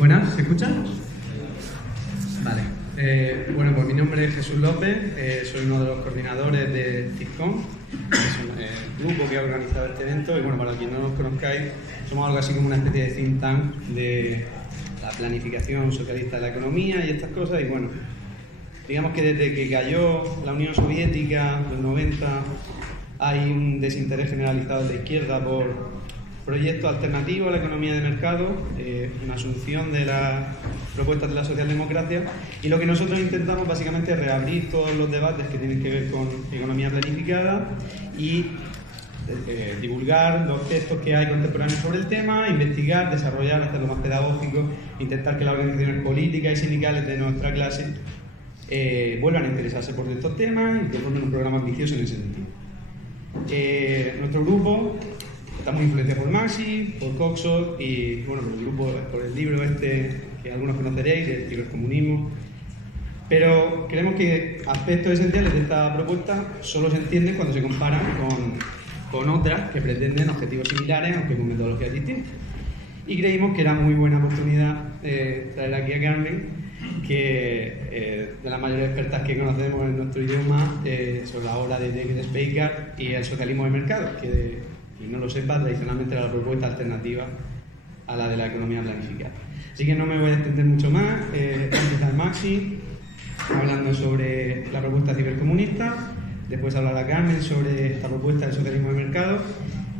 Buenas, ¿se escuchan? Vale. Bueno, pues mi nombre es Jesús López, soy uno de los coordinadores de CISCON, que es un grupo que ha organizado este evento. Y bueno, para quien no nos conozcáis, somos algo así como una especie de think tank de la planificación socialista de la economía y estas cosas. Y bueno, digamos que desde que cayó la Unión Soviética en los 90 hay un desinterés generalizado de la izquierda por proyectos alternativos a la economía de mercado, una asunción de las propuestas de la socialdemocracia, y lo que nosotros intentamos básicamente es reabrir todos los debates que tienen que ver con economía planificada y divulgar los textos que hay contemporáneos sobre el tema, investigar, desarrollar, hacerlo más pedagógico, intentar que las organizaciones políticas y sindicales de nuestra clase vuelvan a interesarse por estos temas y que formen un programa ambicioso en ese sentido. Nuestro grupo está muy influenciado por Marxi, por Coxo y bueno, por el libro este que algunos conoceréis, el cibercomunismo. Pero creemos que aspectos esenciales de esta propuesta solo se entienden cuando se comparan con otras que pretenden objetivos similares, aunque con metodologías distintas. Y creímos que era muy buena oportunidad traer aquí a Carmen, que de las mayores expertas que conocemos en nuestro idioma sobre la obra de David Speicher y el socialismo de mercado, que quien no lo sepa, tradicionalmente era la propuesta alternativa a la de la economía planificada. Así que no me voy a extender mucho más. Voy a empezar Maxi hablando sobre la propuesta cibercomunista, después hablará Carmen sobre esta propuesta del socialismo de mercado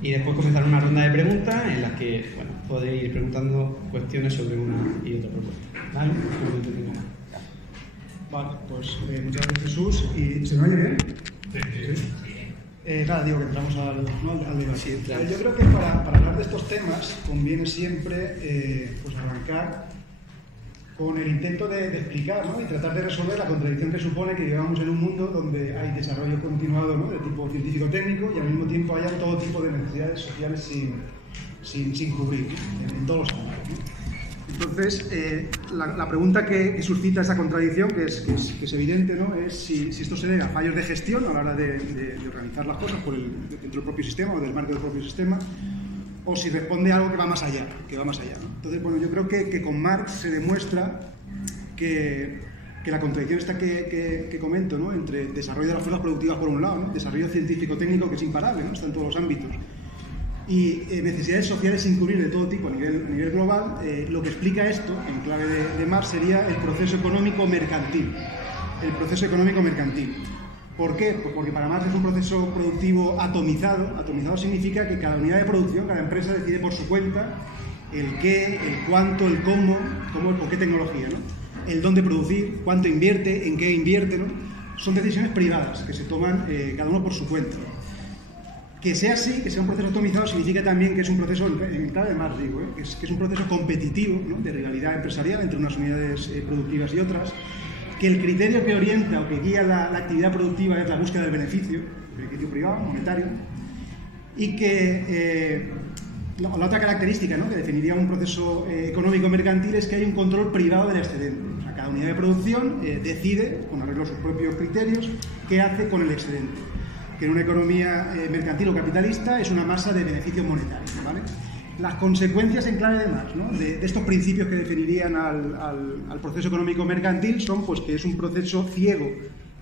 y después comenzar una ronda de preguntas en las que bueno, podéis ir preguntando cuestiones sobre una y otra propuesta. ¿Vale? Vale, pues muchas gracias, Jesús. ¿Y se me oye bien? Sí. Nada, digo que entramos al debate. Sí, claro. Yo creo que para hablar de estos temas conviene siempre pues arrancar con el intento de explicar, ¿no? Y tratar de resolver la contradicción que supone que vivamos en un mundo donde hay desarrollo continuado, ¿no? De tipo científico-técnico y al mismo tiempo haya todo tipo de necesidades sociales sin cubrir en todos los ámbitos, ¿no? Entonces, la pregunta que suscita esa contradicción, que es evidente, ¿no? Es si esto se debe a fallos de gestión a la hora de organizar las cosas dentro del propio sistema o del marco del propio sistema, o si responde a algo que va más allá, ¿no? Entonces, bueno, yo creo que con Marx se demuestra que la contradicción esta que comento, ¿no? Entre desarrollo de las fuerzas productivas por un lado, ¿no? Desarrollo científico-técnico que es imparable, ¿no? Está en todos los ámbitos, y necesidades sociales sin cubrir de todo tipo a nivel global, lo que explica esto, en clave de Marx, sería el proceso económico mercantil. El proceso económico mercantil. ¿Por qué? Pues porque para Marx es un proceso productivo atomizado. Atomizado significa que cada unidad de producción, cada empresa decide por su cuenta el qué, el cuánto, el cómo, el por qué tecnología, ¿no? El dónde producir, cuánto invierte, en qué invierte, ¿no? Son decisiones privadas que se toman cada uno por su cuenta. Que sea así, que sea un proceso atomizado, significa también que es un proceso, en clave de Marx digo, que es un proceso competitivo, ¿no? De rivalidad empresarial entre unas unidades productivas y otras, que el criterio que orienta o que guía la actividad productiva es la búsqueda del beneficio privado, monetario, y que la otra característica, ¿no? Que definiría un proceso económico mercantil es que hay un control privado del excedente. O sea, cada unidad de producción decide, con arreglo a sus propios criterios, qué hace con el excedente, que en una economía mercantil o capitalista es una masa de beneficios monetarios, ¿vale? Las consecuencias en clave de Marx, ¿no? de estos principios que definirían al proceso económico mercantil son pues, que es un proceso ciego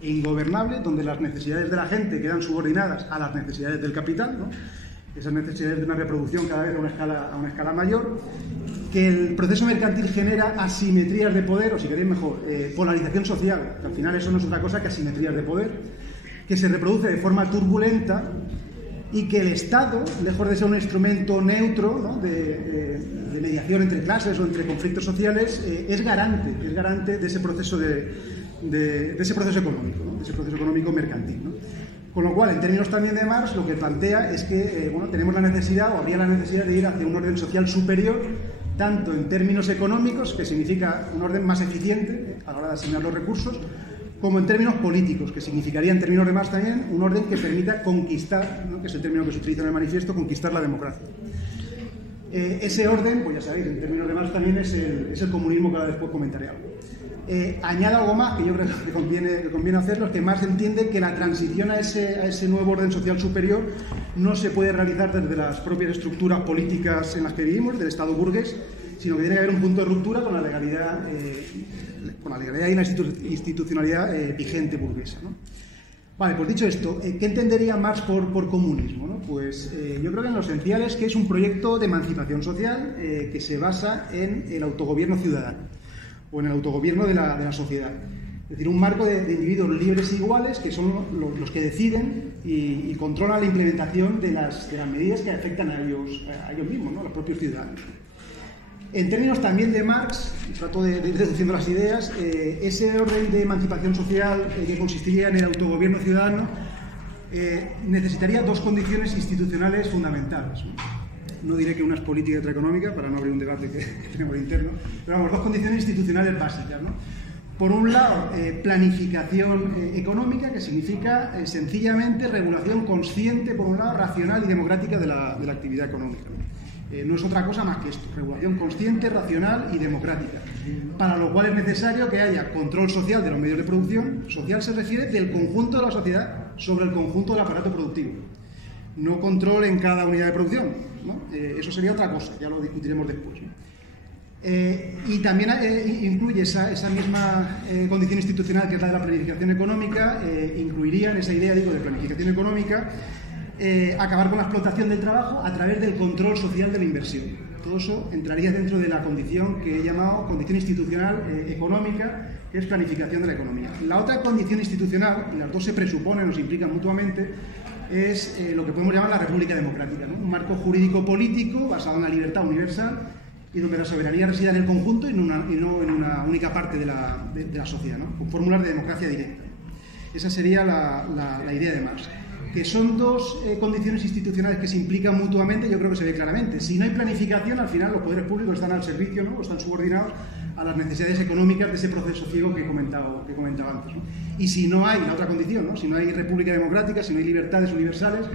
e ingobernable, donde las necesidades de la gente quedan subordinadas a las necesidades del capital, ¿no? Esas necesidades de una reproducción cada vez a una escala mayor, que el proceso mercantil genera asimetrías de poder, o si queréis mejor, polarización social, que al final eso no es otra cosa que asimetrías de poder, que se reproduce de forma turbulenta y que el Estado, lejos de ser un instrumento neutro, ¿no? de mediación entre clases o entre conflictos sociales, es garante de ese proceso de ese proceso económico, ¿no? De ese proceso económico mercantil, ¿no? Con lo cual, en términos también de Marx, lo que plantea es que tenemos la necesidad, o habría la necesidad de ir hacia un orden social superior, tanto en términos económicos, que significa un orden más eficiente a la hora de asignar los recursos, como en términos políticos, que significaría en términos de Marx también un orden que permita conquistar, ¿no? Que es el término que se utiliza en el manifiesto, conquistar la democracia. Ese orden, pues ya sabéis, en términos de Marx también es el comunismo, que ahora después comentaré algo. Añado algo más que yo creo que conviene hacerlo, es que Marx entiende que la transición a ese nuevo orden social superior no se puede realizar desde las propias estructuras políticas en las que vivimos, del Estado burgués, sino que tiene que haber un punto de ruptura con la legalidad y la institucionalidad vigente burguesa, ¿no? Vale, pues dicho esto, ¿qué entendería Marx por comunismo, ¿no? Pues yo creo que en lo esencial es que es un proyecto de emancipación social que se basa en el autogobierno ciudadano o en el autogobierno de la sociedad. Es decir, un marco de individuos libres e iguales que son los que deciden y controlan la implementación de las medidas que afectan a ellos mismos, ¿no? A los propios ciudadanos. En términos también de Marx, trato de ir reduciendo las ideas, ese orden de emancipación social que consistiría en el autogobierno ciudadano necesitaría dos condiciones institucionales fundamentales. No diré que una es política y otra económica, para no abrir un debate que tenemos interno, pero vamos, dos condiciones institucionales básicas, ¿no? Por un lado, planificación económica, que significa sencillamente regulación consciente, por un lado, racional y democrática de la actividad económica, ¿no? No es otra cosa más que esto, regulación consciente, racional y democrática, para lo cual es necesario que haya control social de los medios de producción. Social se refiere del conjunto de la sociedad sobre el conjunto del aparato productivo, no control en cada unidad de producción, ¿no? Eso sería otra cosa, ya lo discutiremos después, ¿no? Y también incluye esa misma condición institucional que es la de la planificación económica, incluiría en esa idea, digo, de planificación económica, acabar con la explotación del trabajo a través del control social de la inversión. Todo eso entraría dentro de la condición que he llamado condición institucional económica, que es planificación de la economía. La otra condición institucional, y las dos se presuponen o se implican mutuamente, es lo que podemos llamar la República Democrática, ¿no? Un marco jurídico-político basado en la libertad universal y donde la soberanía resida en el conjunto y no en una única parte de la sociedad, ¿no? Con fórmulas de democracia directa. Esa sería la idea de Marx. Que son dos condiciones institucionales que se implican mutuamente, yo creo que se ve claramente. Si no hay planificación, al final los poderes públicos están al servicio, ¿no? O están subordinados a las necesidades económicas de ese proceso ciego que he comentado antes, ¿no? Y si no hay la otra condición, ¿no? Si no hay república democrática, si no hay libertades universales,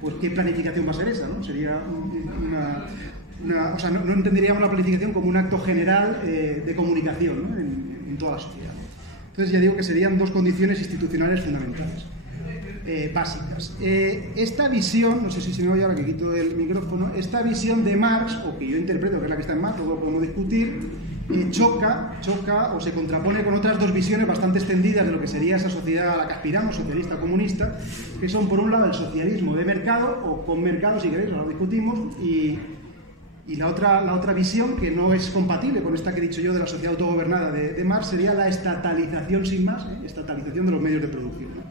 pues ¿qué planificación va a ser esa, ¿no? Sería o sea, no entenderíamos la planificación como un acto general de comunicación, ¿no? en toda la sociedad. Entonces ya digo que serían dos condiciones institucionales fundamentales. Básicas. Esta visión, no sé si se me oye ahora que quito el micrófono, esta visión de Marx, o que yo interpreto que es la que está en Marx, luego lo podemos discutir, choca o se contrapone con otras dos visiones bastante extendidas de lo que sería esa sociedad a la que aspiramos, socialista comunista, que son por un lado el socialismo de mercado, o con mercado si queréis, ahora lo discutimos, y la otra visión, que no es compatible con esta que he dicho yo de la sociedad autogobernada de Marx, sería la estatalización sin más, estatalización de los medios de producción, ¿no?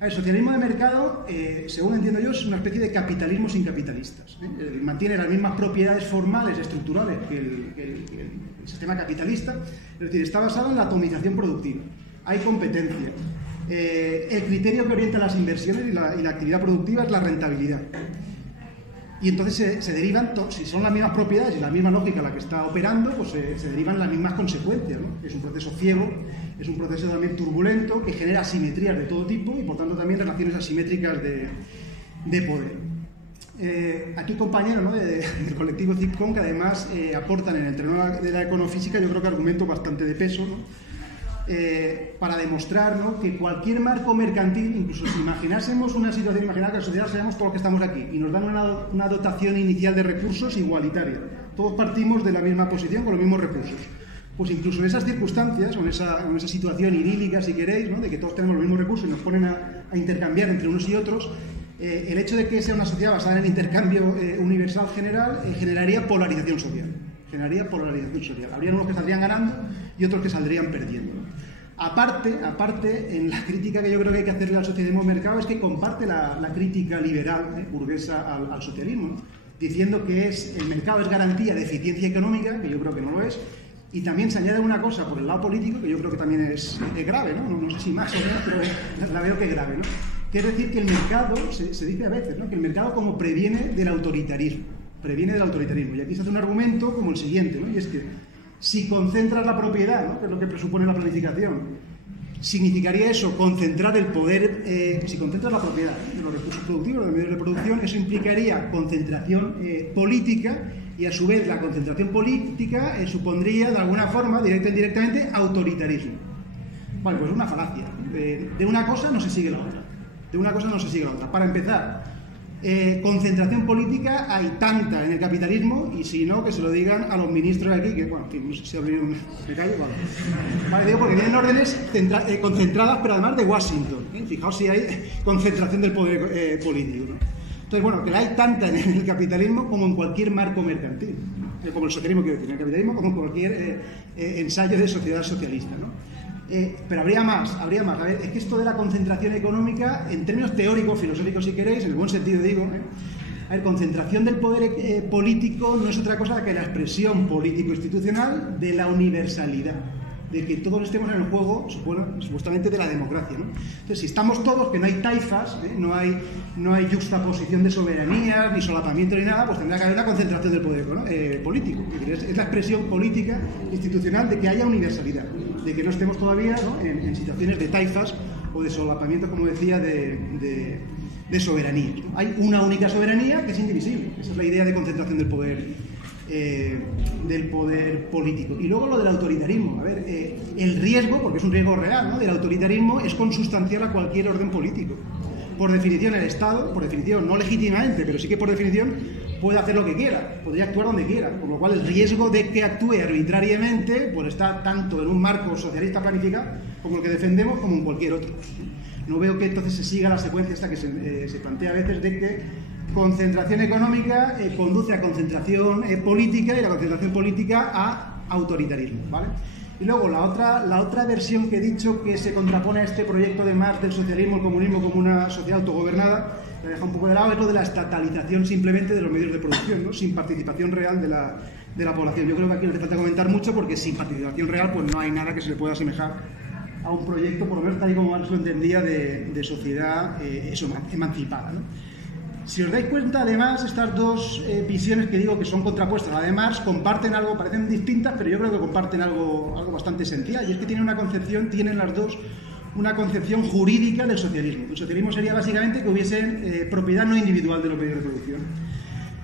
El socialismo de mercado, según entiendo yo, es una especie de capitalismo sin capitalistas, ¿eh? Mantiene las mismas propiedades formales, estructurales que el sistema capitalista, es decir, está basado en la atomización productiva. Hay competencia. El criterio que orienta las inversiones y la actividad productiva es la rentabilidad. Y entonces se derivan, si son las mismas propiedades y la misma lógica la que está operando, pues se derivan las mismas consecuencias, ¿no? Es un proceso ciego, es un proceso también turbulento que genera asimetrías de todo tipo y por tanto también relaciones asimétricas de poder. Aquí compañeros, ¿no? del colectivo CICCON, que además aportan en el terreno de la econofísica, yo creo que argumentos bastante de peso, ¿no? Para demostrar, ¿no? Que cualquier marco mercantil, incluso si imaginásemos una situación, imaginar que la sociedad seamos todos los que estamos aquí y nos dan una dotación inicial de recursos igualitaria, todos partimos de la misma posición con los mismos recursos, pues incluso en esas circunstancias o en esa situación idílica, si queréis, ¿no? De que todos tenemos los mismos recursos y nos ponen a intercambiar entre unos y otros, el hecho de que sea una sociedad basada en el intercambio universal general generaría polarización social. Habrían unos que saldrían ganando y otros que saldrían perdiendo, ¿no? Aparte, en la crítica que yo creo que hay que hacerle al socialismo de mercado es que comparte la crítica liberal burguesa al socialismo, ¿no? Diciendo que el mercado es garantía de eficiencia económica, que yo creo que no lo es, y también se añade una cosa por el lado político que yo creo que también es grave, ¿no? No sé si más o menos, pero la veo que es grave, ¿no? Que es decir que el mercado, se dice a veces, ¿no? Que el mercado como previene del autoritarismo. Y aquí se hace un argumento como el siguiente, ¿no? Y es que si concentras la propiedad, ¿no? Que es lo que presupone la planificación, significaría eso concentrar el poder, si concentras la propiedad de los recursos productivos, de los medios de producción, eso implicaría concentración política y a su vez la concentración política supondría de alguna forma, directa o indirectamente, autoritarismo. Vale, pues es una falacia. De una cosa no se sigue la otra. Para empezar, Concentración política hay tanta en el capitalismo, y si no, que se lo digan a los ministros de aquí, que, bueno, en fin, no sé si me callo, vale, digo porque tienen órdenes concentradas, pero además de Washington, ¿eh? Fijaos si hay concentración del poder político, ¿no? Entonces, bueno, que la hay tanta en el capitalismo como en cualquier marco mercantil, como el socialismo, quiero decir, en el capitalismo como en cualquier ensayo de sociedad socialista, ¿no? Pero habría más. A ver, es que esto de la concentración económica, en términos teóricos, filosóficos si queréis, en el buen sentido digo, a ver, concentración del poder político no es otra cosa que la expresión político-institucional de la universalidad, de que todos estemos en el juego, supuestamente, de la democracia, ¿no? Entonces, si estamos todos, que no hay taifas, no hay juxtaposición de soberanías, ni solapamiento, ni nada, pues tendrá que haber una concentración del poder, ¿no? Político. Es la expresión política, institucional, de que haya universalidad, de que no estemos todavía, ¿no?, en situaciones de taifas o de solapamiento, como decía, de soberanías, ¿no? Hay una única soberanía que es indivisible. Esa es la idea de concentración del poder político. Y luego lo del autoritarismo. A ver, el riesgo, porque es un riesgo real, ¿no?, del autoritarismo es consustancial a cualquier orden político. Por definición, el Estado, por definición, no legítimamente, pero sí que por definición, puede hacer lo que quiera, podría actuar donde quiera, por lo cual el riesgo de que actúe arbitrariamente pues está tanto en un marco socialista planificado como el que defendemos, como en cualquier otro. No veo que entonces se siga la secuencia esta que se plantea a veces de que concentración económica conduce a concentración política, y la concentración política a autoritarismo, ¿vale? Y luego la otra versión que he dicho, que se contrapone a este proyecto de Marx del socialismo, el comunismo como una sociedad autogobernada, que deja un poco de lado, es lo de la estatalización simplemente de los medios de producción, ¿no?, sin participación real de la población. Yo creo que aquí no hace falta comentar mucho, porque sin participación real pues no hay nada que se le pueda asemejar a un proyecto, por lo menos tal y como Marx lo entendía, de sociedad emancipada, ¿no? Si os dais cuenta, además, estas dos visiones que digo que son contrapuestas, además comparten algo, parecen distintas, pero yo creo que comparten algo bastante esencial, y es que tienen las dos una concepción jurídica del socialismo. El socialismo sería básicamente que hubiese propiedad no individual de los medios de producción,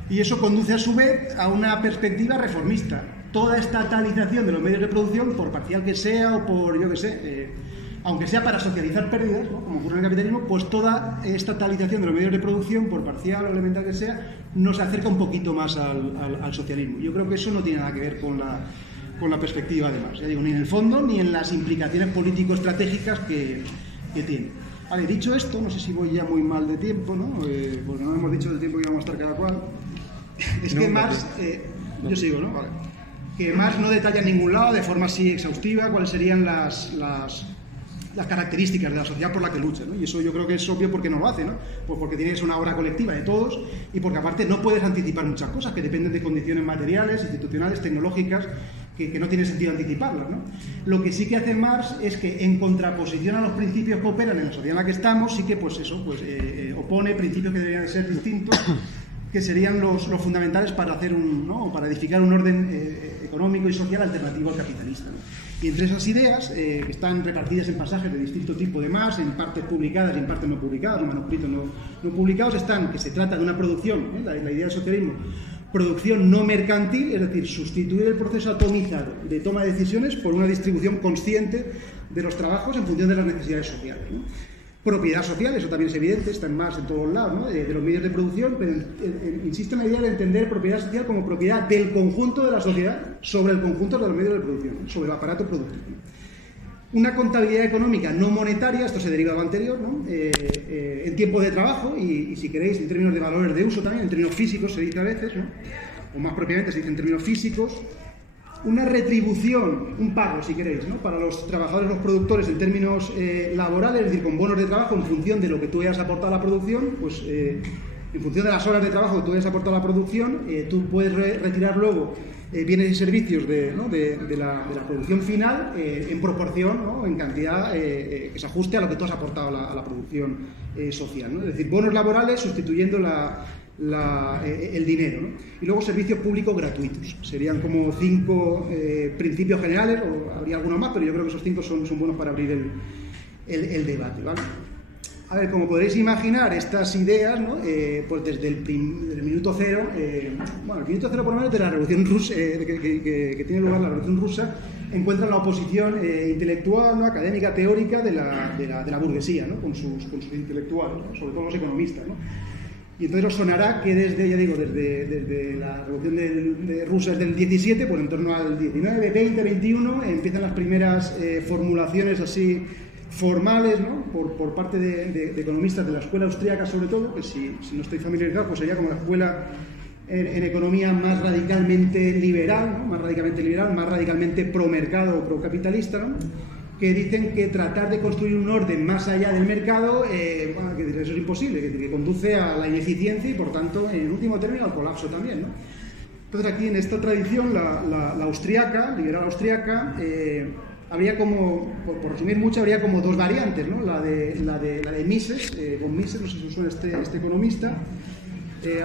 y eso conduce a su vez a una perspectiva reformista. Toda estatalización de los medios de producción, por parcial que sea o por, yo qué sé, aunque sea para socializar pérdidas, ¿no?, como ocurre en el capitalismo, pues toda estatalización de los medios de producción, por parcial o elemental que sea, nos acerca un poquito más al socialismo. Yo creo que eso no tiene nada que ver con la perspectiva, además, ya digo, ni en el fondo ni en las implicaciones político-estratégicas que tiene. Vale, dicho esto, no sé si voy ya muy mal de tiempo, ¿no? Porque no hemos dicho del tiempo que íbamos a estar cada cual. Es que Marx, yo sigo, ¿no? Vale. Que Marx no detalla en ningún lado de forma así exhaustiva cuáles serían las características de la sociedad por la que lucha, ¿no? Y eso yo creo que es obvio porque no lo hace, ¿no? Pues porque tienes una obra colectiva de todos, y porque aparte no puedes anticipar muchas cosas que dependen de condiciones materiales, institucionales, tecnológicas, que no tiene sentido anticiparlas, ¿no? Lo que sí que hace Marx es que, en contraposición a los principios que operan en la sociedad en la que estamos, sí que opone principios que deberían de ser distintos, que serían los fundamentales para hacer para edificar un orden económico y social alternativo al capitalista, ¿no? Y entre esas ideas, que están repartidas en pasajes de distinto tipo de Marx, en partes publicadas y en partes no publicadas, en manuscritos no publicados, están que se trata de una producción, la idea del socialismo, producción no mercantil, es decir, sustituir el proceso atomizado de toma de decisiones por una distribución consciente de los trabajos en función de las necesidades sociales, ¿no? Propiedad social, eso también es evidente, está en Marx en todos lados, ¿no?, de los medios de producción, pero insisto en la idea de entender propiedad social como propiedad del conjunto de la sociedad sobre el conjunto de los medios de producción, ¿no?, sobre el aparato productivo. Una contabilidad económica no monetaria, esto se deriva de lo anterior, ¿no?, en tiempo de trabajo y si queréis, en términos de valores de uso también, en términos físicos se dice a veces, ¿no?, o más propiamente se dice en términos físicos. Una retribución, un pago, si queréis, ¿no?, para los trabajadores, los productores, en términos laborales, es decir, con bonos de trabajo en función de lo que tú hayas aportado a la producción, pues en función de las horas de trabajo que tú hayas aportado a la producción, tú puedes retirar luego bienes y servicios de la producción final en proporción, ¿no?, en cantidad que se ajuste a lo que tú has aportado a la producción social, ¿no? Es decir, bonos laborales sustituyendo el dinero, ¿no? Y luego servicios públicos gratuitos. Serían como 5 principios generales, o habría algunos más, pero yo creo que esos 5 son buenos para abrir el debate, ¿vale? A ver, como podréis imaginar, estas ideas, ¿no?, pues desde el minuto cero, el minuto cero por lo menos de la Revolución Rusa, que tiene lugar la Revolución Rusa, encuentran la oposición intelectual, ¿no?, académica, teórica de la burguesía, ¿no?, con sus intelectuales, ¿no?, sobre todo los economistas, ¿no? Y entonces os sonará que desde la Revolución de Rusia del 17, pues en torno al 19, 20, 21, empiezan las primeras formulaciones así formales, ¿no? por parte de economistas de la escuela austríaca sobre todo, que si no estoy familiarizado, pues sería como la escuela en economía más radicalmente liberal, ¿no? Más radicalmente pro-mercado o pro-capitalista, ¿no? Que dicen que tratar de construir un orden más allá del mercado, que eso es imposible, que conduce a la ineficiencia y, por tanto, en último término, al colapso también, ¿no? Entonces, aquí en esta tradición, la austriaca, liberal austriaca, habría como, por resumir mucho, habría como dos variantes, ¿no? La de Mises, von Mises, no sé si os suena este economista,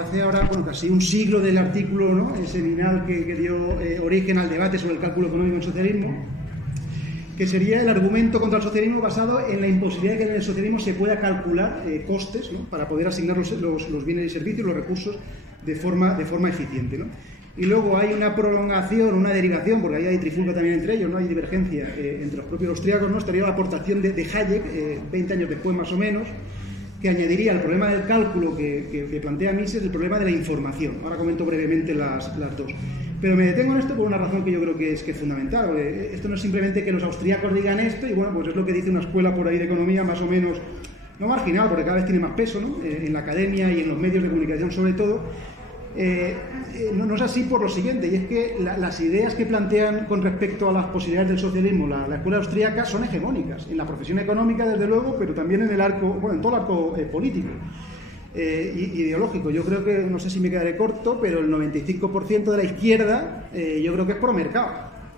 hace ahora casi un siglo del artículo, ¿no? Seminal que dio origen al debate sobre el cálculo económico en socialismo, que sería el argumento contra el socialismo basado en la imposibilidad de que en el socialismo se pueda calcular costes, ¿no? Para poder asignar los bienes y servicios, los recursos de forma eficiente, ¿no? Y luego hay una prolongación, una derivación, porque ahí hay trifulca también entre ellos, ¿no? Hay divergencia entre los propios austríacos, ¿no? Estaría la aportación de Hayek, 20 años después más o menos, que añadiría al problema del cálculo que plantea Mises el problema de la información. Ahora comento brevemente las dos. Pero me detengo en esto por una razón que yo creo que es fundamental. Porque esto no es simplemente que los austríacos digan esto, y bueno, pues es lo que dice una escuela por ahí de economía más o menos, no marginal, porque cada vez tiene más peso, ¿no? En la academia y en los medios de comunicación sobre todo. No es así por lo siguiente, y es que las ideas que plantean con respecto a las posibilidades del socialismo la escuela austríaca son hegemónicas, en la profesión económica desde luego, pero también en en todo el arco político. Ideológico. Yo creo que, no sé si me quedaré corto, pero el 95% de la izquierda yo creo que es pro mercado.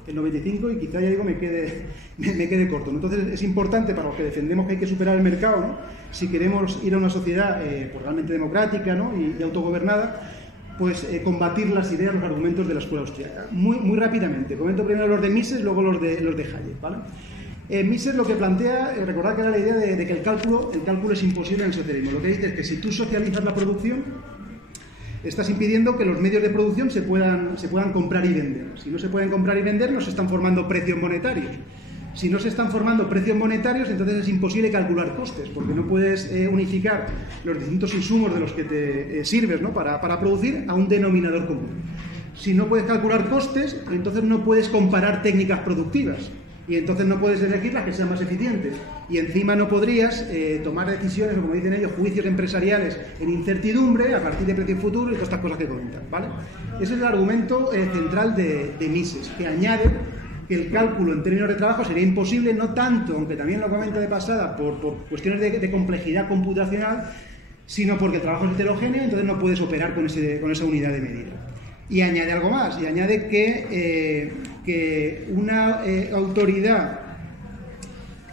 El 95%, y quizá ya digo me quede corto, ¿no? Entonces es importante para los que defendemos que hay que superar el mercado, ¿no? Si queremos ir a una sociedad pues, realmente democrática, ¿no? y autogobernada, pues combatir las ideas, los argumentos de la escuela austríaca. Muy rápidamente. Comento primero los de Mises, luego los de Hayek, ¿vale? Mises lo que plantea, recordad que era la idea de que el cálculo es imposible en el socialismo. Lo que dice es que si tú socializas la producción, estás impidiendo que los medios de producción se puedan comprar y vender. Si no se pueden comprar y vender, no se están formando precios monetarios. Si no se están formando precios monetarios, entonces es imposible calcular costes, porque no puedes unificar los distintos insumos de los que te sirves, ¿no? para producir a un denominador común. Si no puedes calcular costes, entonces no puedes comparar técnicas productivas. Y entonces no puedes elegir las que sean más eficientes. Y encima no podrías tomar decisiones, o como dicen ellos, juicios empresariales en incertidumbre a partir de precios futuros y todas estas cosas que comentan, ¿vale? Ese es el argumento central de Mises, que añade que el cálculo en términos de trabajo sería imposible, no tanto, aunque también lo comenta de pasada, por cuestiones de complejidad computacional, sino porque el trabajo es heterogéneo, entonces no puedes operar con esa unidad de medida. Y añade algo más, y añade que una autoridad,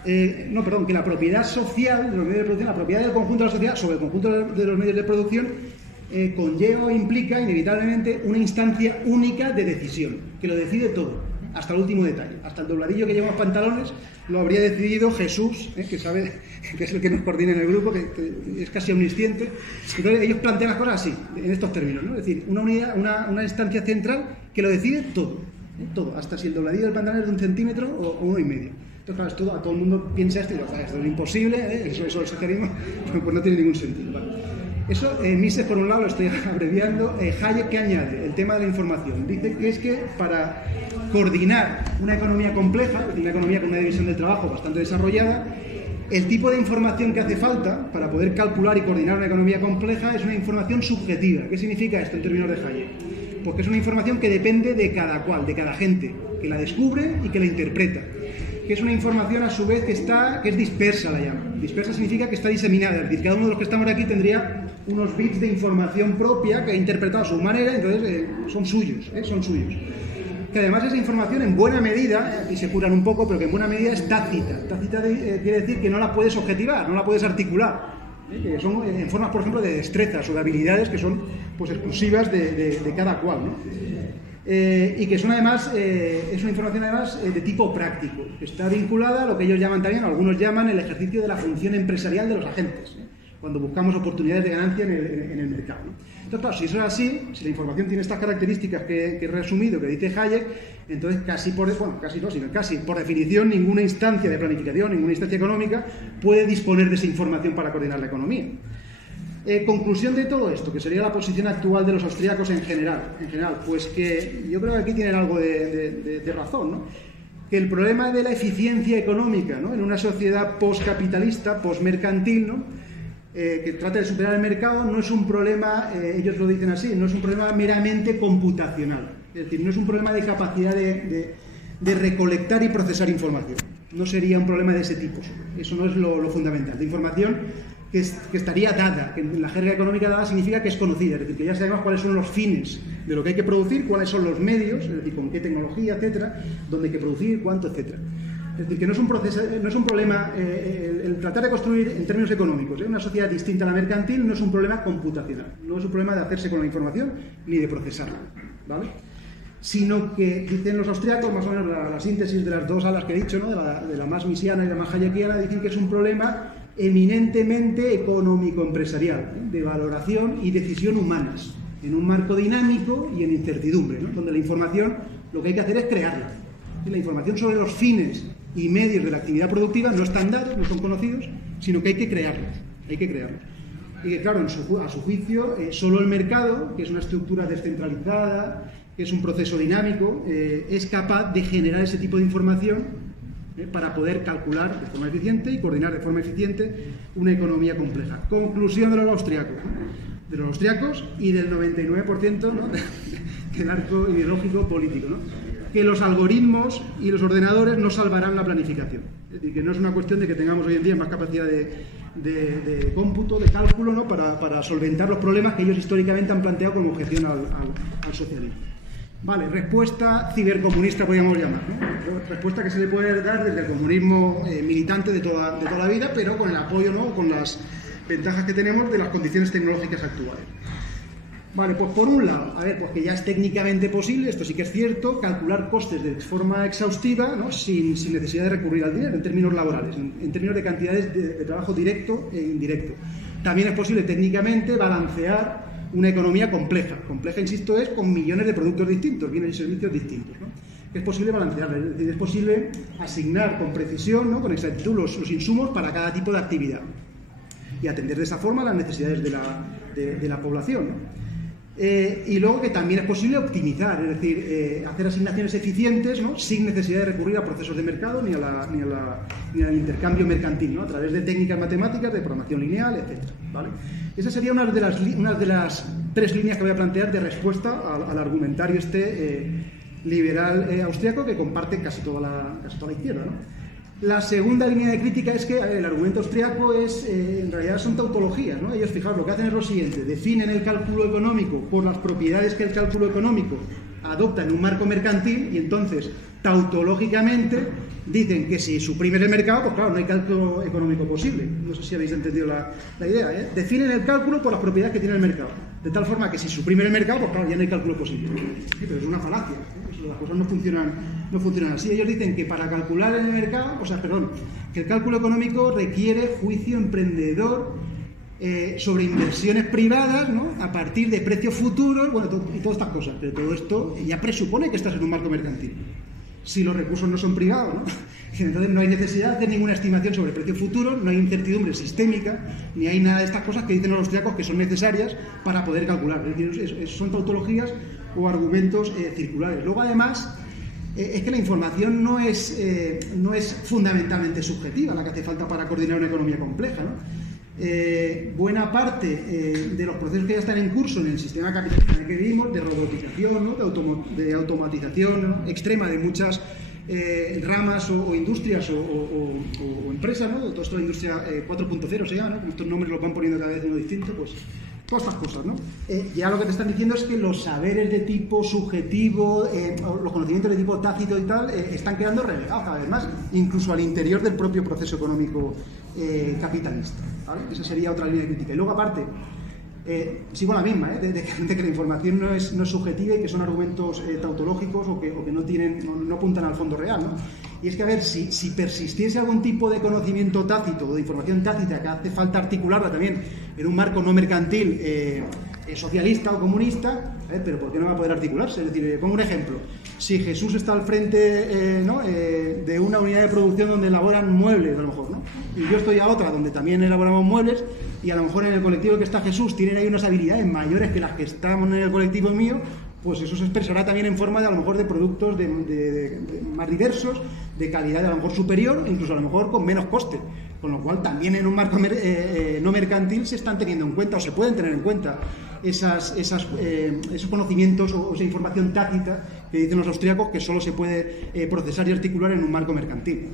que la propiedad social de los medios de producción, la propiedad del conjunto de la sociedad sobre el conjunto de los medios de producción, conlleva o implica inevitablemente una instancia única de decisión, que lo decide todo, hasta el último detalle. Hasta el dobladillo que lleva los pantalones lo habría decidido Jesús, que sabe, que es el que nos coordina en el grupo, que es casi omnisciente. Entonces ellos plantean las cosas así, en estos términos, ¿no? Es decir, una unidad, una instancia central que lo decide todo, todo, hasta si el dobladillo del pantalón es de 1 centímetro o 1,5. Entonces, claro, a todo el mundo piensa esto y dice, esto es imposible, eso el socialismo, pues no tiene ningún sentido, ¿vale? Eso, Mises, por un lado, lo estoy abreviando. Hayek, ¿qué añade? El tema de la información. Dice que es que para coordinar una economía compleja, una economía con una división del trabajo bastante desarrollada, el tipo de información que hace falta para poder calcular y coordinar una economía compleja es una información subjetiva. ¿Qué significa esto en términos de Hayek? Porque es una información que depende de cada cual, de cada gente, que la descubre y que la interpreta. Que es una información a su vez que es dispersa, la llama. Dispersa significa que está diseminada, es decir, cada uno de los que estamos aquí tendría unos bits de información propia que ha interpretado a su manera, entonces son suyos. Que además esa información en buena medida, y se curan un poco, pero que en buena medida es tácita. Tácita quiere decir que no la puedes objetivar, no la puedes articular. Que son en formas, por ejemplo, de destrezas o de habilidades que son pues exclusivas de cada cual, ¿no? Y que son además, es una información además de tipo práctico, que está vinculada a lo que ellos llaman también, algunos llaman el ejercicio de la función empresarial de los agentes, cuando buscamos oportunidades de ganancia en el mercado, ¿no? Entonces, claro, si eso es así, si la información tiene estas características que he resumido, que dice Hayek, entonces casi por definición ninguna instancia de planificación, ninguna instancia económica puede disponer de esa información para coordinar la economía. Conclusión de todo esto, que sería la posición actual de los austríacos en general, pues que yo creo que aquí tienen algo de razón, ¿no? Que el problema de la eficiencia económica, ¿no?, en una sociedad postcapitalista, postmercantil, ¿no?, que trata de superar el mercado, no es un problema, ellos lo dicen así, no es un problema meramente computacional, es decir, no es un problema de capacidad de recolectar y procesar información, no sería un problema de ese tipo, eso no es lo fundamental, de información que estaría dada, que en la jerga económica dada significa que es conocida, es decir, que ya sabemos cuáles son los fines de lo que hay que producir, cuáles son los medios, es decir, con qué tecnología, etcétera, dónde hay que producir, cuánto, etcétera. Es decir, que no es un problema, el tratar de construir en términos económicos una sociedad distinta a la mercantil no es un problema computacional, no es un problema de hacerse con la información ni de procesarla, ¿vale? Sino que, dicen los austriacos, más o menos la síntesis de las dos alas que he dicho, ¿no?, de la más miesiana y la más hayekiana, dicen que es un problema eminentemente económico-empresarial, de valoración y decisión humanas, en un marco dinámico y en incertidumbre, ¿no?, donde la información lo que hay que hacer es crearla. Y la información sobre los fines y medios de la actividad productiva no están dados, no son conocidos, sino que hay que crearlos. Y que, claro, a su juicio, solo el mercado, que es una estructura descentralizada, que es un proceso dinámico, es capaz de generar ese tipo de información para poder calcular de forma eficiente y coordinar de forma eficiente una economía compleja. Conclusión de los austriacos y del 99%, ¿no?, del arco ideológico político, ¿no?, que los algoritmos y los ordenadores no salvarán la planificación. Es decir, que no es una cuestión de que tengamos hoy en día más capacidad de cómputo, de cálculo, ¿no?, para solventar los problemas que ellos históricamente han planteado como objeción al socialismo. Vale, respuesta cibercomunista podríamos llamar, ¿no? Respuesta que se le puede dar desde el comunismo militante de toda la vida, pero con el apoyo, ¿no?, con las ventajas que tenemos de las condiciones tecnológicas actuales. Vale, pues por un lado, a ver, pues que ya es técnicamente posible, esto sí que es cierto, calcular costes de forma exhaustiva, ¿no?, sin necesidad de recurrir al dinero, en términos laborales, en términos de cantidades de trabajo directo e indirecto. También es posible técnicamente balancear una economía compleja, insisto, es con millones de productos distintos, bienes y servicios distintos, ¿no? Es posible balancearla, es decir, es posible asignar con precisión, ¿no?, con exactitud los insumos para cada tipo de actividad y atender de esa forma las necesidades de la población, ¿no? Y luego que también es posible optimizar, es decir, hacer asignaciones eficientes, ¿no?, sin necesidad de recurrir a procesos de mercado ni al intercambio mercantil, ¿no?, a través de técnicas matemáticas, de programación lineal, etc., ¿vale? Esa sería una de las tres líneas que voy a plantear de respuesta al argumentario liberal austriaco que comparte casi toda la izquierda, ¿no? La segunda línea de crítica es que el argumento austriaco en realidad son tautologías, ¿no? Ellos, fijaos, lo que hacen es lo siguiente: definen el cálculo económico por las propiedades que el cálculo económico adopta en un marco mercantil y entonces tautológicamente dicen que si suprimen el mercado, pues claro, no hay cálculo económico posible. No sé si habéis entendido la idea, ¿eh? Definen el cálculo por las propiedades que tiene el mercado, de tal forma que si suprimen el mercado, pues claro, ya no hay cálculo posible. Sí, pero es una falacia, ¿eh? Las cosas no funcionan así. Ellos dicen que para calcular en el mercado, que el cálculo económico requiere juicio emprendedor sobre inversiones privadas, ¿no?, a partir de precios futuros, bueno, y todas estas cosas. Pero todo esto ya presupone que estás en un marco mercantil. Si los recursos no son privados, ¿no? Entonces no hay necesidad de hacer ninguna estimación sobre precios futuros, no hay incertidumbre sistémica, ni hay nada de estas cosas que dicen los austriacos que son necesarias para poder calcular. Es decir, son tautologías o argumentos circulares. Luego, además, es que la información no es fundamentalmente subjetiva, la que hace falta para coordinar una economía compleja, ¿no? Buena parte de los procesos que ya están en curso en el sistema capitalista en el que vivimos, de robotización, ¿no?, de automatización, ¿no?, extrema de muchas ramas o industrias o empresas, ¿no? Todo esto de la industria 4.0 se llama, ¿no? Estos nombres los van poniendo cada vez uno distinto, pues todas estas cosas, ¿no? Ya lo que te están diciendo es que los saberes de tipo subjetivo, los conocimientos de tipo tácito y tal, están quedando relegados cada vez más, incluso al interior del propio proceso económico capitalista, ¿vale? Esa sería otra línea de crítica. Y luego, aparte, sigo la misma, de que la información no es subjetiva y que son argumentos tautológicos o que no apuntan al fondo real, ¿no? Y es que, a ver, si persistiese algún tipo de conocimiento tácito o de información tácita que hace falta articularla también en un marco no mercantil socialista o comunista, pero ¿por qué no va a poder articularse? Es decir, pongo un ejemplo. Si Jesús está al frente de una unidad de producción donde elaboran muebles, a lo mejor, ¿no? Y yo estoy a otra donde también elaboramos muebles, y a lo mejor en el colectivo que está Jesús tienen ahí unas habilidades mayores que las que estamos en el colectivo mío, pues eso se expresará también en forma de a lo mejor de productos de más diversos, de calidad a lo mejor superior, incluso a lo mejor con menos coste. Con lo cual también en un marco no mercantil se están teniendo en cuenta, o se pueden tener en cuenta, esos conocimientos o esa información tácita que dicen los austríacos que solo se puede procesar y articular en un marco mercantil.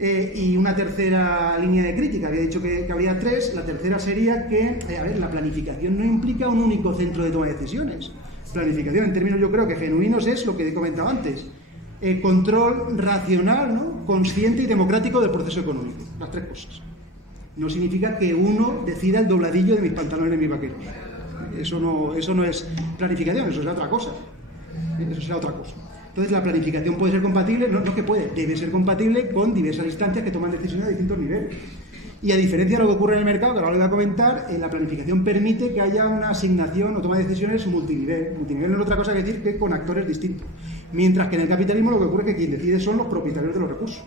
Y una tercera línea de crítica, había dicho que habría tres. La tercera sería que, la planificación no implica un único centro de toma de decisiones. Planificación, en términos yo creo que genuinos, es lo que he comentado antes. Control racional, ¿no?, consciente y democrático del proceso económico. Las tres cosas. No significa que uno decida el dobladillo de mis pantalones y mis vaqueros. Eso no es planificación, eso es otra cosa. Eso será otra cosa. Entonces la planificación puede ser compatible, no que puede, debe ser compatible con diversas instancias que toman decisiones a distintos niveles. Y a diferencia de lo que ocurre en el mercado, que ahora lo voy a comentar, la planificación permite que haya una asignación o toma de decisiones multinivel. Multinivel no es otra cosa que decir que con actores distintos. Mientras que en el capitalismo lo que ocurre es que quien decide son los propietarios de los recursos.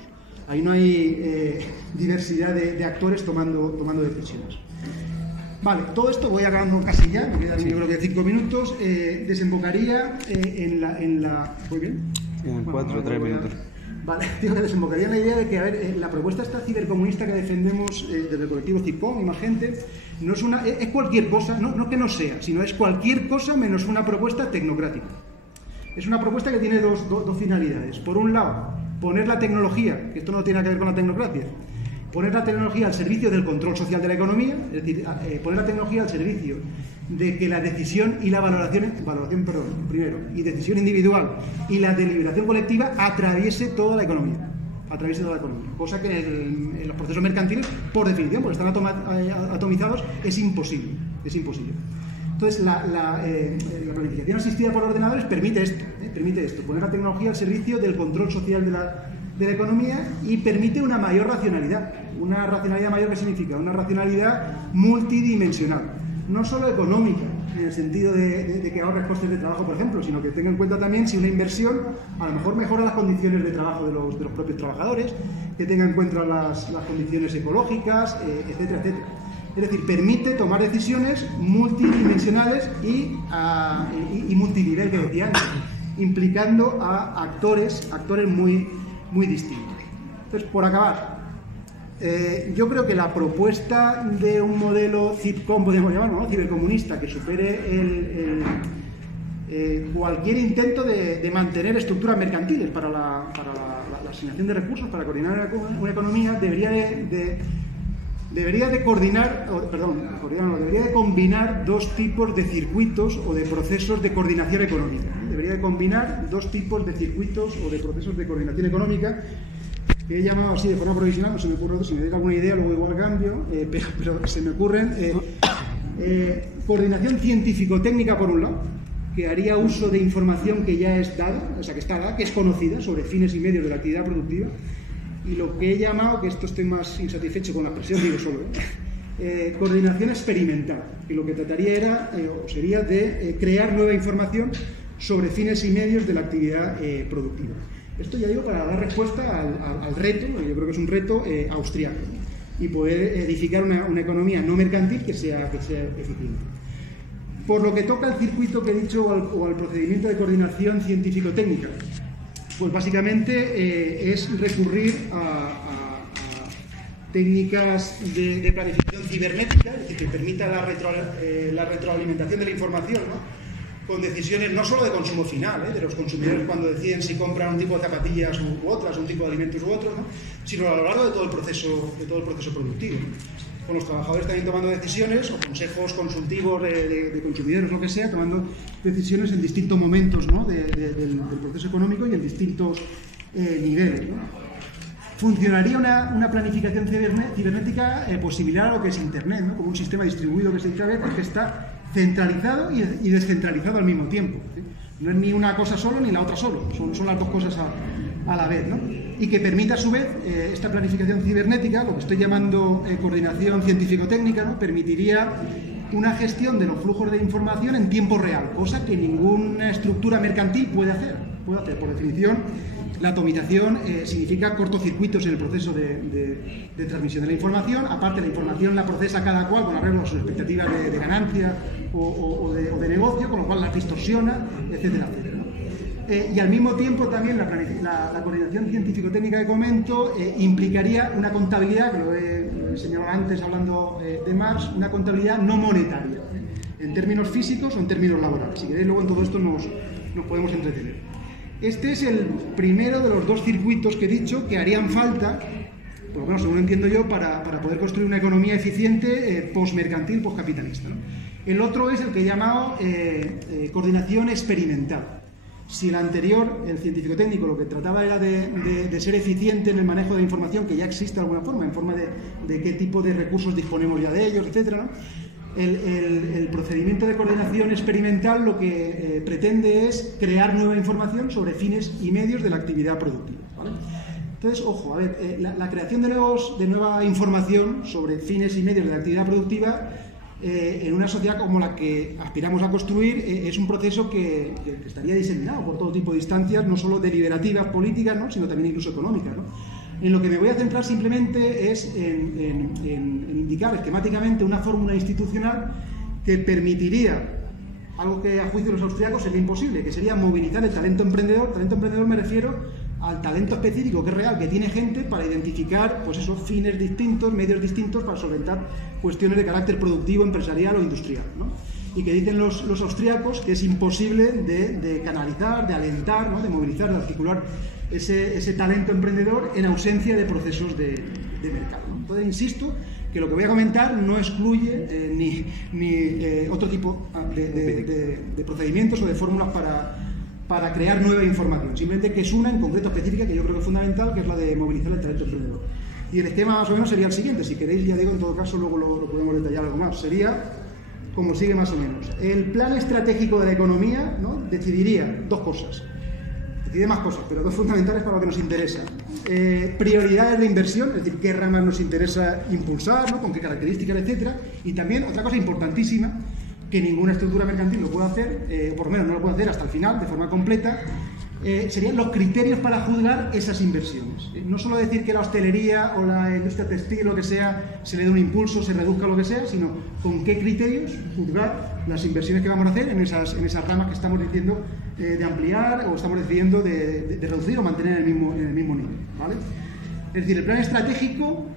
Ahí no hay diversidad de actores tomando decisiones. Vale, todo esto voy acabando casi ya, me quedan yo creo que 5 minutos. Desembocaría en la... ¿Muy bien? En 4 o 3 minutos. Vale, digo que desembocaría en la idea de que, la propuesta esta cibercomunista que defendemos desde el colectivo CIPCOM y más gente, no es cualquier cosa, no que no sea, sino es cualquier cosa menos una propuesta tecnocrática. Es una propuesta que tiene dos finalidades. Por un lado, poner la tecnología, que esto no tiene que ver con la tecnocracia, poner la tecnología al servicio del control social de la economía, es decir, poner la tecnología al servicio de que la decisión y la valoración primero, y decisión individual y la deliberación colectiva atraviese toda la economía. Cosa que en los procesos mercantiles, por definición, porque están atomizados, es imposible. Entonces, la planificación asistida por ordenadores permite esto, poner la tecnología al servicio del control social de la economía, y permite una mayor racionalidad. Una racionalidad mayor, ¿qué significa? Una racionalidad multidimensional, no solo económica, en el sentido de que ahorres costes de trabajo, por ejemplo, sino que tenga en cuenta también si una inversión a lo mejor mejora las condiciones de trabajo de los propios trabajadores, que tenga en cuenta las condiciones ecológicas, etcétera, etcétera. Es decir, permite tomar decisiones multidimensionales y multinivel, que decía antes, implicando a actores muy distintos. Entonces, por acabar, yo creo que la propuesta de un modelo CIPCOM, podemos llamarlo, ¿no?, cibercomunista, que supere cualquier intento de mantener estructuras mercantiles para la asignación de recursos, para coordinar una economía, debería de combinar dos tipos de circuitos o de procesos de coordinación económica. Debería de combinar dos tipos de circuitos o de procesos de coordinación económica, que he llamado así de forma provisional. No se me ocurre otro, si me diera alguna idea luego igual cambio, pero se me ocurren coordinación científico-técnica por un lado, que haría uso de información que ya es dada, o sea, que está dada, que es conocida sobre fines y medios de la actividad productiva, y lo que he llamado, que esto estoy más insatisfecho con la expresión, digo solo, coordinación experimental, que lo que trataría sería de crear nueva información sobre fines y medios de la actividad productiva. Esto ya digo para dar respuesta al reto, yo creo que es un reto austriaco, y poder edificar una economía no mercantil que sea eficiente. Por lo que toca al circuito que he dicho o al procedimiento de coordinación científico-técnica, pues básicamente es recurrir a técnicas de planificación cibernética, es decir, que permita la retroalimentación de la información, ¿no?, con decisiones no solo de consumo final, de los consumidores cuando deciden si compran un tipo de zapatillas u otras, un tipo de alimentos u otros, ¿no?, sino a lo largo de todo el proceso productivo. Con los trabajadores también tomando decisiones, o consejos consultivos de consumidores, lo que sea, tomando decisiones en distintos momentos, ¿no?, del proceso económico y en distintos niveles, ¿no? Funcionaría una planificación cibernética pues similar a lo que es Internet, ¿no?, como un sistema distribuido que se dice a veces, que está centralizado y descentralizado al mismo tiempo, ¿sí? No es ni una cosa solo ni la otra solo, son las dos cosas a la vez, ¿no? Y que permita a su vez esta planificación cibernética, lo que estoy llamando coordinación científico-técnica, ¿no?, permitiría una gestión de los flujos de información en tiempo real, cosa que ninguna estructura mercantil puede hacer. Por definición, la atomización significa cortocircuitos en el proceso de transmisión de la información. Aparte, la información la procesa cada cual con arreglo a sus expectativas de ganancia o de negocio, con lo cual las distorsiona, etcétera, etcétera, ¿no? Y al mismo tiempo también la coordinación científico-técnica que comento implicaría una contabilidad, que lo he señalado antes hablando de Marx, una contabilidad no monetaria, en términos físicos o en términos laborales. Si queréis, luego en todo esto nos podemos entretener. Este es el primero de los dos circuitos que he dicho que harían falta, por lo menos según entiendo yo, para poder construir una economía eficiente postmercantil, postcapitalista, ¿no? El otro es el que he llamado coordinación experimental. Si el anterior, el científico-técnico, lo que trataba era de ser eficiente en el manejo de la información, que ya existe de alguna forma, en forma de qué tipo de recursos disponemos ya de ellos, etcétera, ¿no? El procedimiento de coordinación experimental lo que pretende es crear nueva información sobre fines y medios de la actividad productiva, ¿vale? Entonces, ojo, a ver, la creación de nueva información sobre fines y medios de la actividad productiva en una sociedad como la que aspiramos a construir es un proceso que estaría diseminado por todo tipo de instancias, no solo deliberativas, políticas, ¿no?, sino también incluso económicas, ¿no? En lo que me voy a centrar simplemente es en indicar esquemáticamente una fórmula institucional que permitiría algo que a juicio de los austríacos sería imposible, que sería movilizar el talento emprendedor. Talento emprendedor me refiero al talento específico, que es real, que tiene gente para identificar, pues esos fines distintos, medios distintos para solventar cuestiones de carácter productivo, empresarial o industrial, ¿no? Y que dicen los austríacos que es imposible de canalizar, de alentar, ¿no?, de movilizar, de articular ese talento emprendedor en ausencia de procesos de mercado, ¿no? Entonces, insisto que lo que voy a comentar no excluye ni otro tipo de procedimientos o de fórmulas para crear nueva información, simplemente que es una en concreto específica que yo creo que es fundamental, que es la de movilizar el talento emprendedor. Y el esquema más o menos sería el siguiente, si queréis, ya digo, en todo caso luego lo podemos detallar algo más. Sería como sigue más o menos. El plan estratégico de la economía, ¿no?, decidiría dos cosas. Decide más cosas, pero dos fundamentales para lo que nos interesa. Prioridades de inversión, es decir, qué ramas nos interesa impulsar, ¿no?, con qué características, etcétera. Y también otra cosa importantísima, que ninguna estructura mercantil lo puede hacer, por lo menos no lo puede hacer hasta el final, de forma completa, serían los criterios para juzgar esas inversiones. No solo decir que la hostelería o la industria textil, lo que sea, se le dé un impulso, se reduzca lo que sea, sino con qué criterios juzgar las inversiones que vamos a hacer en esas ramas que estamos diciendo de ampliar o estamos decidiendo de reducir o mantener en el mismo nivel, ¿vale? Es decir, el plan estratégico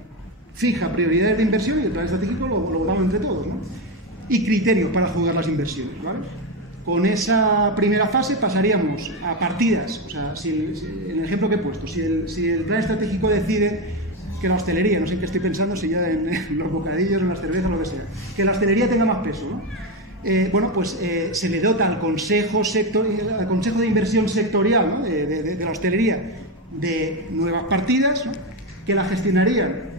fija prioridades de inversión y el plan estratégico lo votamos entre todos, ¿no? Y criterios para juzgar las inversiones, ¿vale? Con esa primera fase pasaríamos a partidas. O sea, en el ejemplo que he puesto, si el plan estratégico decide que la hostelería, no sé en qué estoy pensando, si ya en los bocadillos, en las cervezas, lo que sea, que la hostelería tenga más peso, ¿no? Se le dota al consejo de inversión sectorial, ¿no?, de la hostelería de nuevas partidas, ¿no?, que la gestionarían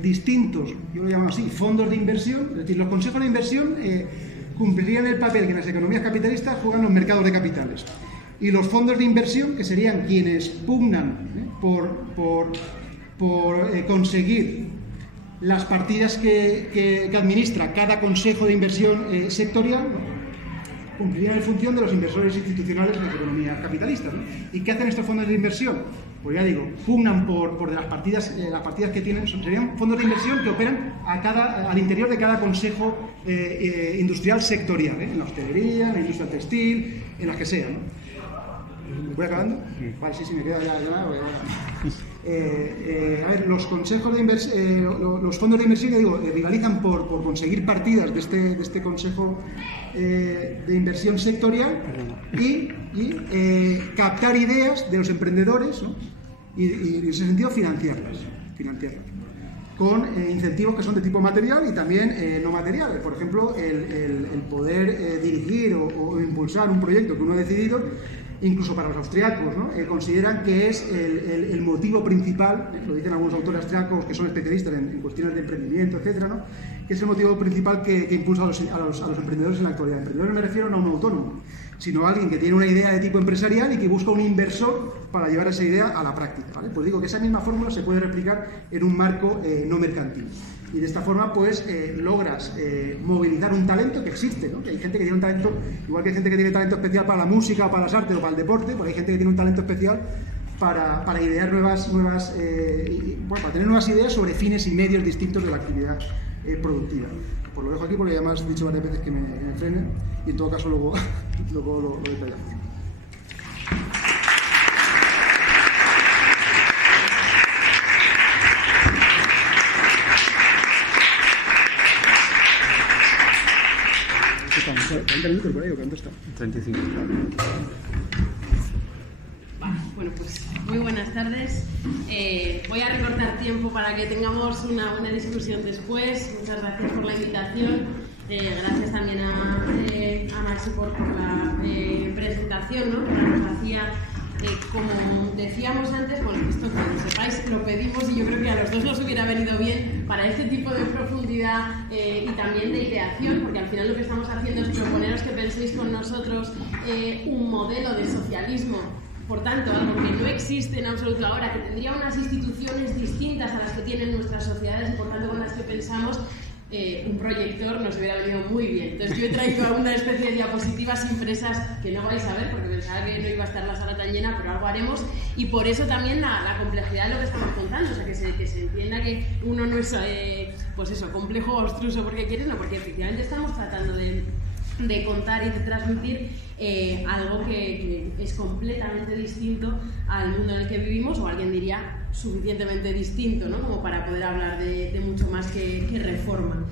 distintos, yo lo llamo así, fondos de inversión. Es decir, los consejos de inversión cumplirían el papel que en las economías capitalistas juegan los mercados de capitales. Y los fondos de inversión, que serían quienes pugnan por conseguir las partidas que administra cada consejo de inversión sectorial, cumplirían en función de los inversores institucionales de las economías capitalistas, ¿no? ¿Y qué hacen estos fondos de inversión? Pues ya digo, pugnan por las partidas que tienen, serían fondos de inversión que operan al interior de cada consejo industrial sectorial, en la hostelería, en la industria textil, en las que sea, ¿no? ¿Voy acabando? Vale, sí, me queda ya nada. A ver, los consejos de inversión, los fondos de inversión, ya digo, rivalizan por conseguir partidas de este consejo de inversión sectorial y captar ideas de los emprendedores, ¿no?, y en ese sentido financiarlas con incentivos que son de tipo material y también no materiales. Por ejemplo, el poder dirigir o impulsar un proyecto que uno ha decidido. Incluso para los austriacos, ¿no?, consideran que es el motivo principal, lo dicen algunos autores austriacos que son especialistas en cuestiones de emprendimiento, etcétera, ¿no?, que es el motivo principal que impulsa a los emprendedores en la actualidad. Emprendedores me refiero no a un autónomo, sino a alguien que tiene una idea de tipo empresarial y que busca un inversor para llevar esa idea a la práctica, ¿vale? Pues digo que esa misma fórmula se puede replicar en un marco no mercantil. Y de esta forma, pues, logras movilizar un talento que existe, ¿no? Que hay gente que tiene un talento, igual que hay gente que tiene talento especial para la música, o para las artes, o para el deporte, pues hay gente que tiene un talento especial para idear bueno, para tener nuevas ideas sobre fines y medios distintos de la actividad productiva. Pues lo dejo aquí porque ya me has dicho varias veces que me frenen, y en todo caso luego lo detallamos. ¿40 minutos por ahí o cuánto está? 35. Vale, bueno, pues muy buenas tardes. Voy a recortar tiempo para que tengamos una buena discusión después. Muchas gracias por la invitación. Gracias también a Maxi por la presentación, ¿no? Que nos hacía. Como decíamos antes, bueno, esto como sepáis lo pedimos y yo creo que a los dos nos hubiera venido bien para este tipo de profundidad y también de ideación, porque al final lo que estamos haciendo es proponeros que penséis con nosotros un modelo de socialismo, por tanto, algo que no existe en absoluto ahora, que tendría unas instituciones distintas a las que tienen nuestras sociedades y por tanto con las que pensamos. Un proyector nos hubiera venido muy bien. Entonces yo he traído una especie de diapositivas impresas que no vais a ver porque pensaba que no iba a estar la sala tan llena, pero algo haremos, y por eso también la complejidad de lo que estamos contando, o sea, que se entienda que uno no es pues eso, complejo o obstruso porque quieres, no, porque efectivamente estamos tratando de contar y de transmitir algo que es completamente distinto al mundo en el que vivimos, o alguien diría suficientemente distinto, ¿no? Como para poder hablar de mucho más que reforma.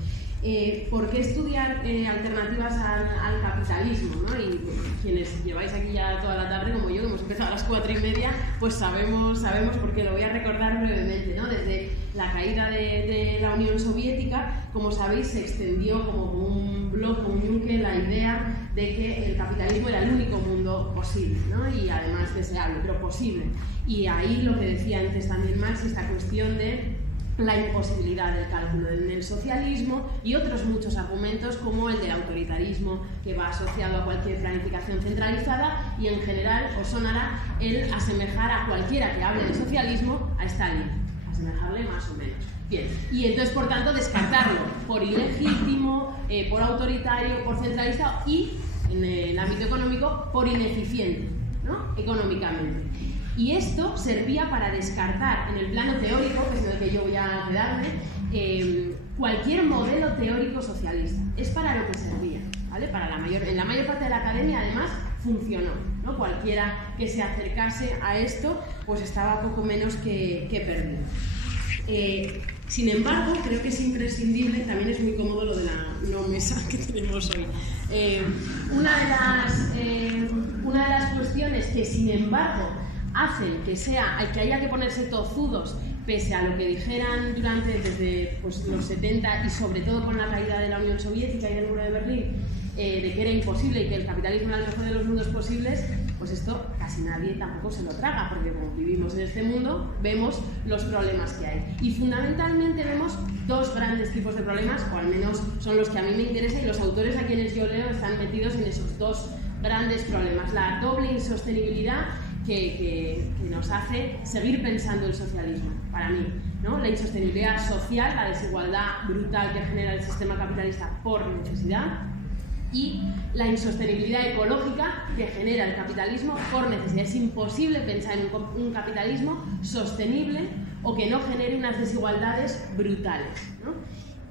¿Por qué estudiar alternativas al capitalismo, ¿no? Y quienes lleváis aquí ya toda la tarde, como yo, que hemos empezado a las 4:30, pues sabemos por qué. Lo voy a recordar brevemente, ¿no? Desde la caída de la Unión Soviética, como sabéis, se extendió como un blog, como un yunque, la idea de que el capitalismo era el único mundo posible, ¿no? Y además deseable, pero posible. Y ahí lo que decía antes también Marx, esta cuestión de la imposibilidad del cálculo del socialismo y otros muchos argumentos como el del autoritarismo, que va asociado a cualquier planificación centralizada, y en general os sonará el asemejar a cualquiera que hable de socialismo a Stalin, asemejarle más o menos. Bien, y entonces por tanto descartarlo por ilegítimo, por autoritario, por centralizado y en el ámbito económico por ineficiente, ¿no? Económicamente. Y esto servía para descartar en el plano teórico, que es en el que yo voy a quedarme, cualquier modelo teórico socialista. Es para lo que servía, ¿vale? En la mayor parte de la academia, además, funcionó, ¿no? Cualquiera que se acercase a esto, pues estaba poco menos que perdido. Sin embargo, creo que es imprescindible, también es muy cómodo lo de la no mesa que tenemos hoy. Una de las cuestiones que, sin embargo, hacen que haya que ponerse tozudos pese a lo que dijeran desde pues, los 70 y sobre todo con la caída de la Unión Soviética y del muro de Berlín, de que era imposible y que el capitalismo era el mejor de los mundos posibles, pues esto casi nadie tampoco se lo traga, porque como vivimos en este mundo, vemos los problemas que hay. Y fundamentalmente vemos dos grandes tipos de problemas, o al menos son los que a mí me interesan, y los autores a quienes yo leo están metidos en esos dos grandes problemas. La doble insostenibilidad que nos hace seguir pensando el socialismo, para mí, ¿no? La insostenibilidad social, la desigualdad brutal que genera el sistema capitalista por necesidad, y la insostenibilidad ecológica que genera el capitalismo por necesidad. Es imposible pensar en un capitalismo sostenible o que no genere unas desigualdades brutales, ¿no?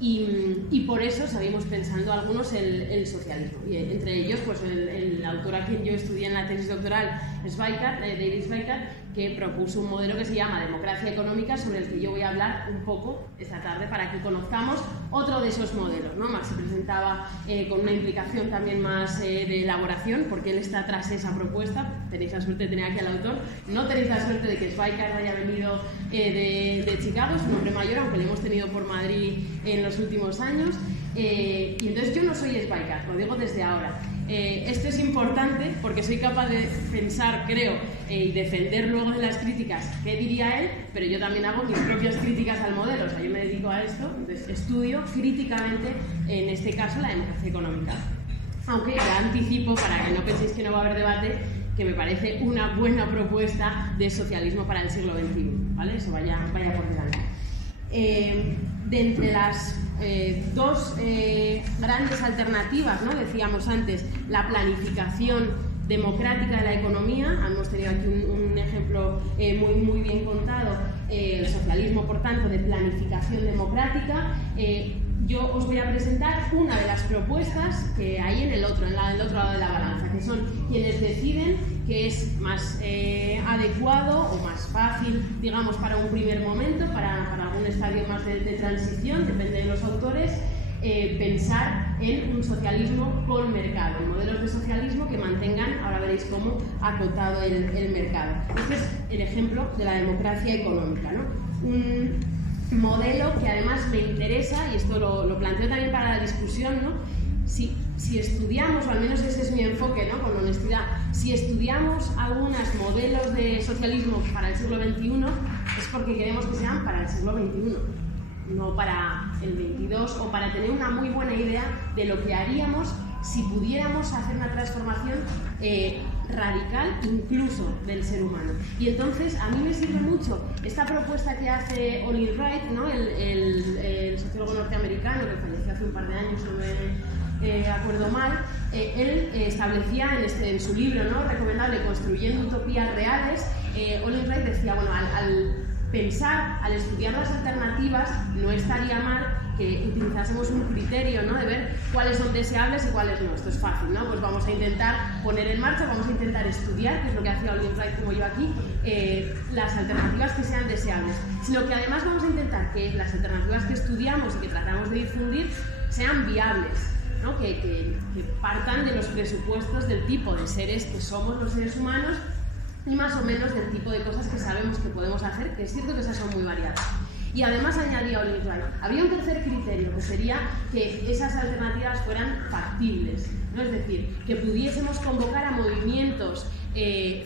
Y por eso seguimos pensando algunos el socialismo. Y entre ellos, pues el autor a quien yo estudié en la tesis doctoral, David Schweikart, que propuso un modelo que se llama democracia económica, sobre el que yo voy a hablar un poco esta tarde para que conozcamos otro de esos modelos, ¿no? Marx se presentaba con una implicación también más de elaboración, porque él está tras esa propuesta. Tenéis la suerte de tener aquí al autor, no tenéis la suerte de que Schweikart haya venido de Chicago, es un hombre mayor, aunque lo hemos tenido por Madrid en los últimos años, y entonces yo no soy Schweikart, lo digo desde ahora. Esto es importante porque soy capaz de pensar, creo, y defender luego de las críticas qué diría él, pero yo también hago mis propias críticas al modelo, o sea, yo me dedico a esto, entonces estudio críticamente, en este caso, la democracia económica. Aunque ya anticipo, para que no penséis que no va a haber debate, que me parece una buena propuesta de socialismo para el siglo XXI, ¿vale? Eso vaya por delante. de entre las dos grandes alternativas, ¿no? Decíamos antes, la planificación democrática de la economía, hemos tenido aquí un ejemplo muy bien contado, el socialismo, por tanto, de planificación democrática. Yo os voy a presentar una de las propuestas que hay en el otro lado de la balanza, que son quienes deciden que es más adecuado o más fácil, digamos, para un primer momento, para algún estadio más de transición, depende de los autores, pensar en un socialismo con mercado, en modelos de socialismo que mantengan, ahora veréis cómo, acotado el mercado. Este es el ejemplo de la democracia económica, ¿no? Un modelo que además me interesa, y esto lo planteo también para la discusión, ¿no? Si estudiamos, o al menos ese es mi enfoque, ¿no? Con honestidad, si estudiamos algunos modelos de socialismo para el siglo XXI, es porque queremos que sean para el siglo XXI, no para el 22, o para tener una muy buena idea de lo que haríamos si pudiéramos hacer una transformación radical incluso del ser humano. Y entonces a mí me sirve mucho esta propuesta que hace Olin Wright, ¿no? el sociólogo norteamericano que falleció hace un par de años, no me acuerdo mal. Él establecía en su libro, ¿no?, recomendable Construyendo Utopías Reales, Olin Wright decía, bueno, al estudiar las alternativas no estaría mal que utilizásemos un criterio, ¿no?, de ver cuáles son deseables y cuáles no. Esto es fácil, ¿no? Pues vamos a intentar poner en marcha, vamos a intentar estudiar, que es lo que hacía Olin Wright como yo aquí, las alternativas que sean deseables, sino que además vamos a intentar que las alternativas que estudiamos y que tratamos de difundir sean viables, ¿no? Que partan de los presupuestos del tipo de seres que somos los seres humanos y más o menos del tipo de cosas que sabemos que podemos hacer, que es cierto que esas son muy variadas. Y además añadía Olin Wright, habría un tercer criterio, que sería que esas alternativas fueran factibles, ¿no? Es decir, que pudiésemos convocar a movimientos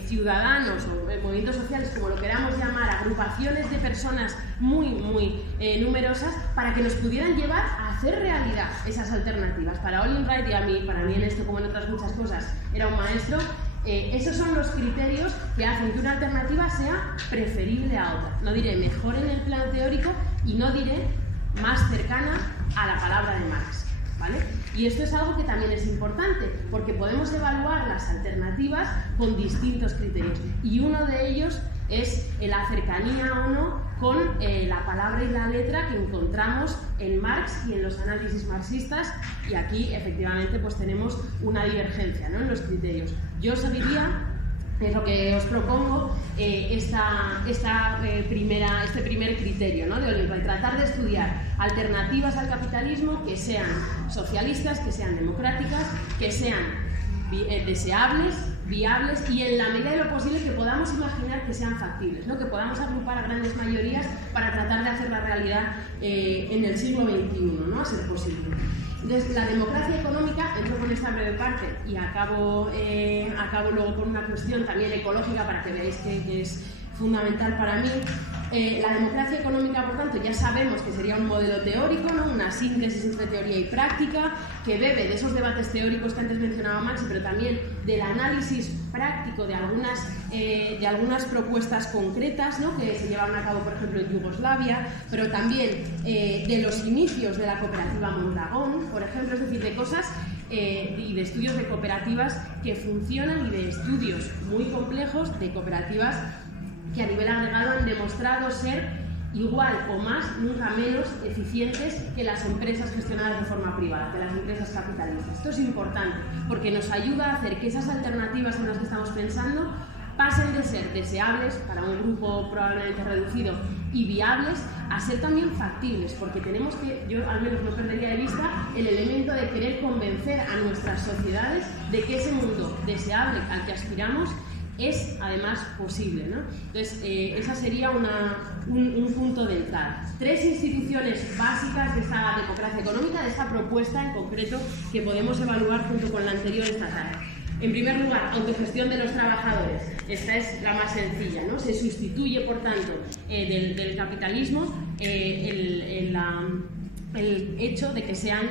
ciudadanos o movimientos sociales, como lo queramos llamar, agrupaciones de personas muy numerosas, para que nos pudieran llevar a hacer realidad esas alternativas. Para Olin Wright y para mí en esto como en otras muchas cosas era un maestro. Esos son los criterios que hacen que una alternativa sea preferible a otra. No diré mejor en el plano teórico y no diré más cercana a la palabra de Marx, ¿vale? Y esto es algo que también es importante, porque podemos evaluar las alternativas con distintos criterios. Y uno de ellos es la cercanía o no con la palabra y la letra que encontramos en Marx y en los análisis marxistas, y aquí efectivamente pues tenemos una divergencia, ¿no?, en los criterios. Yo seguiría, es lo que os propongo, este primer criterio, ¿no?, de Olin Wright, tratar de estudiar alternativas al capitalismo que sean socialistas, que sean democráticas, que sean deseables, viables y en la medida de lo posible que podamos imaginar que sean factibles, ¿no?, que podamos agrupar a grandes mayorías para tratar de hacer la realidad en el siglo XXI, ¿no?, a ser posible. Entonces, la democracia económica, entro con esta breve parte y acabo luego con una cuestión también ecológica para que veáis que es fundamental para mí. La democracia económica, por tanto, ya sabemos que sería un modelo teórico, ¿no?, una síntesis entre teoría y práctica, que bebe de esos debates teóricos que antes mencionaba Maxi, pero también del análisis práctico de algunas propuestas concretas, ¿no?, que se llevaron a cabo, por ejemplo, en Yugoslavia, pero también de los inicios de la cooperativa Mondragón, por ejemplo, es decir, de cosas y de estudios de cooperativas que funcionan y de estudios muy complejos de cooperativas que a nivel agregado han demostrado ser igual o más, nunca menos eficientes que las empresas gestionadas de forma privada, que las empresas capitalistas. Esto es importante porque nos ayuda a hacer que esas alternativas en las que estamos pensando pasen de ser deseables para un grupo probablemente reducido y viables a ser también factibles, porque tenemos que, yo al menos no perdería de vista el elemento de querer convencer a nuestras sociedades de que ese mundo deseable al que aspiramos es además posible, ¿no? Entonces, esa sería un punto de entrada. Tres instituciones básicas de esta democracia económica, de esta propuesta en concreto, que podemos evaluar junto con la anterior esta tarde. En primer lugar, autogestión de los trabajadores. Esta es la más sencilla, ¿no? Se sustituye, por tanto, del capitalismo el hecho de que sean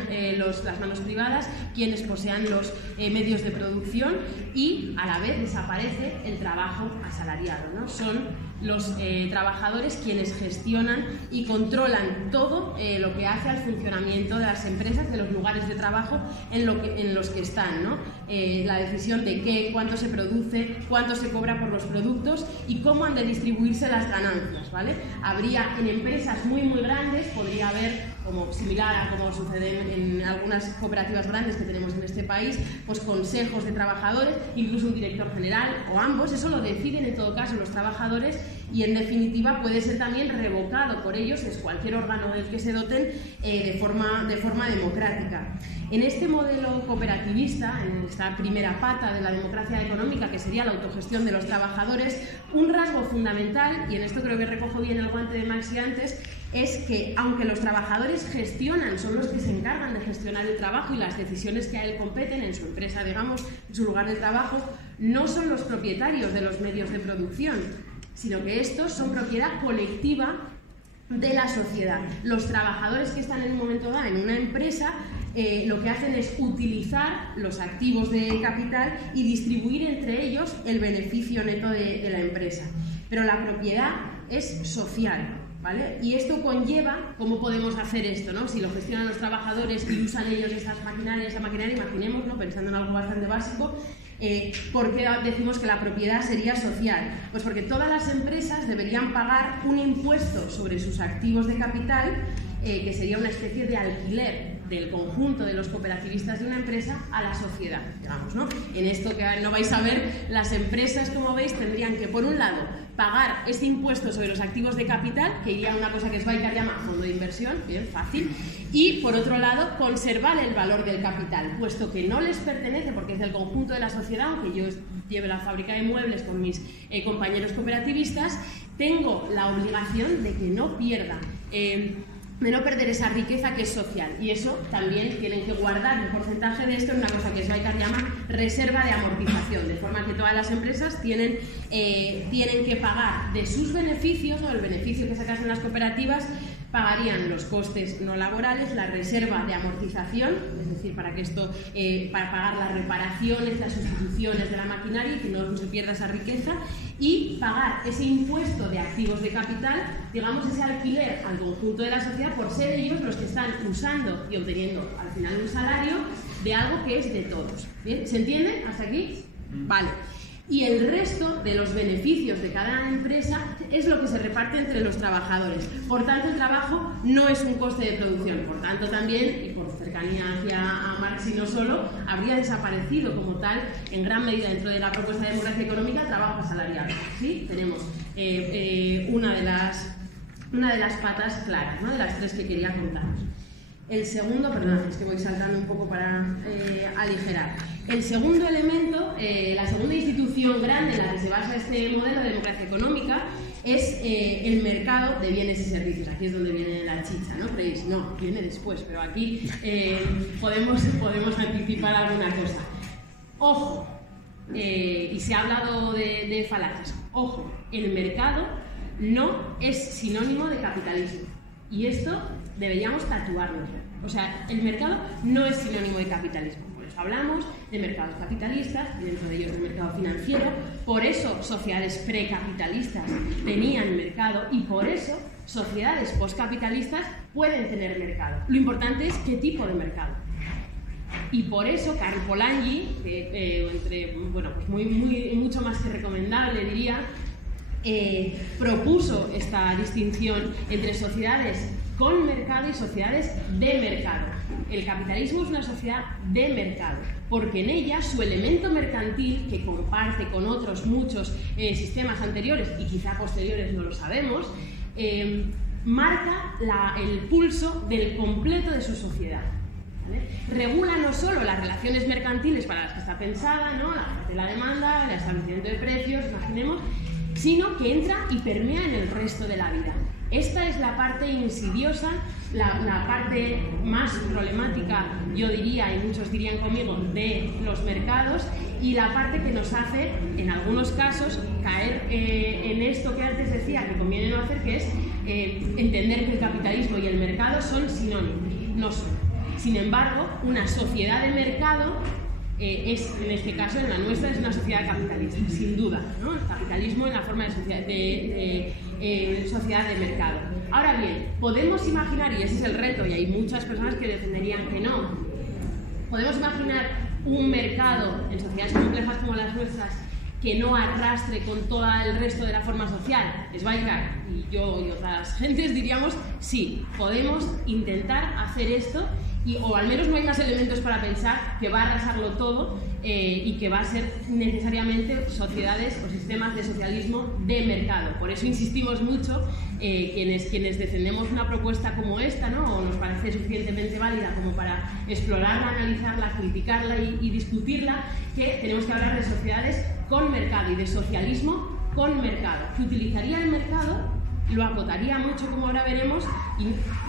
las manos privadas quienes posean los medios de producción, y a la vez desaparece el trabajo asalariado, ¿no? Son los trabajadores quienes gestionan y controlan todo lo que hace al funcionamiento de las empresas, de los lugares de trabajo en los que están, ¿no? La decisión de cuánto se produce, cuánto se cobra por los productos y cómo han de distribuirse las ganancias, ¿vale? Habría en empresas muy grandes, podría haber, como similar a como sucede en algunas cooperativas grandes que tenemos en este país, pues consejos de trabajadores, incluso un director general o ambos. Eso lo deciden en todo caso los trabajadores y en definitiva puede ser también revocado por ellos, es cualquier órgano del que se doten, de forma democrática. En este modelo cooperativista, en esta primera pata de la democracia económica, que sería la autogestión de los trabajadores, un rasgo fundamental, y en esto creo que recojo bien el guante de Maxi antes, es que aunque los trabajadores gestionan, son los que se encargan de gestionar el trabajo y las decisiones que a él competen en su empresa, digamos, en su lugar de trabajo, no son los propietarios de los medios de producción, sino que estos son propiedad colectiva de la sociedad. Los trabajadores que están en un momento dado en una empresa lo que hacen es utilizar los activos de capital y distribuir entre ellos el beneficio neto de la empresa. Pero la propiedad es social, ¿vale? Y esto conlleva, ¿cómo podemos hacer esto, ¿no? Si lo gestionan los trabajadores y usan ellos esa maquinaria, imaginemos, ¿no? Pensando en algo bastante básico, ¿por qué decimos que la propiedad sería social? Pues porque todas las empresas deberían pagar un impuesto sobre sus activos de capital, que sería una especie de alquiler del conjunto de los cooperativistas de una empresa a la sociedad, digamos, ¿no? En esto que no vais a ver, las empresas, como veis, tendrían que, por un lado, pagar este impuesto sobre los activos de capital, que iría a una cosa que Sveicar llama fondo de inversión, bien, fácil, y, por otro lado, conservar el valor del capital, puesto que no les pertenece, porque es del conjunto de la sociedad, aunque yo lleve la fábrica de muebles con mis compañeros cooperativistas, tengo la obligación de que no pierdan de no perder esa riqueza que es social, y eso también tienen que guardar un porcentaje de esto en una cosa que Sveicar llama reserva de amortización, de forma que todas las empresas tienen que pagar de sus beneficios, o el beneficio que sacasen las cooperativas, pagarían los costes no laborales, la reserva de amortización, es decir, para pagar las reparaciones, las sustituciones de la maquinaria y que no se pierda esa riqueza, y pagar ese impuesto de activos de capital, digamos ese alquiler al conjunto de la sociedad, por ser ellos los que están usando y obteniendo al final un salario de algo que es de todos. ¿Bien? ¿Se entiende hasta aquí? Vale. Y el resto de los beneficios de cada empresa es lo que se reparte entre los trabajadores. Por tanto, el trabajo no es un coste de producción. Por tanto, también, y por cercanía hacia Marx y no solo, habría desaparecido como tal, en gran medida dentro de la propuesta de democracia económica, el trabajo asalariado. ¿Sí? Tenemos una de las patas claras, ¿no? De las tres que quería contaros. El segundo, perdón, es que voy saltando un poco para aligerar. El segundo elemento, la segunda institución grande en la que se basa este modelo de democracia económica es el mercado de bienes y servicios. Aquí es donde viene la chicha, ¿no? Pero no, viene después, pero aquí podemos anticipar alguna cosa. Ojo, y se ha hablado de falacias. Ojo, el mercado no es sinónimo de capitalismo. Y esto deberíamos tatuárnoslo. O sea, el mercado no es sinónimo de capitalismo. Por eso hablamos de mercados capitalistas, y dentro de ellos del mercado financiero. Por eso sociedades precapitalistas tenían mercado, y por eso sociedades postcapitalistas pueden tener mercado. Lo importante es qué tipo de mercado. Y por eso Karl Polanyi, mucho más que recomendable, diría, propuso esta distinción entre sociedades con mercado y sociedades de mercado. El capitalismo es una sociedad de mercado, porque en ella su elemento mercantil, que comparte con otros muchos sistemas anteriores y quizá posteriores, no lo sabemos, marca el pulso del completo de su sociedad. ¿Vale? Regula no solo las relaciones mercantiles para las que está pensada, ¿no? La oferta y la demanda, el establecimiento de precios, imaginemos, sino que entra y permea en el resto de la vida. Esta es la parte insidiosa, la parte más problemática, yo diría, y muchos dirían conmigo, de los mercados, y la parte que nos hace, en algunos casos, caer en esto que antes decía que conviene no hacer, que es entender que el capitalismo y el mercado son sinónimos. no son. Sin embargo, una sociedad de mercado es, en este caso, en la nuestra, es una sociedad capitalista, sin duda, ¿no? El capitalismo en la forma de sociedad de mercado. Ahora bien, podemos imaginar, y ese es el reto, y hay muchas personas que defenderían que no, podemos imaginar un mercado en sociedades complejas como las nuestras que no arrastre con todo el resto de la forma social. Sveigaard y yo y otras gentes diríamos, sí, podemos intentar hacer esto, o al menos no hay más elementos para pensar que va a arrasarlo todo y que va a ser necesariamente sociedades o sistemas de socialismo de mercado. Por eso insistimos mucho, quienes defendemos una propuesta como esta, ¿no? O nos parece suficientemente válida como para explorarla, analizarla, criticarla y discutirla, que tenemos que hablar de sociedades con mercado y de socialismo con mercado, que utilizaría el mercado, lo acotaría mucho, como ahora veremos,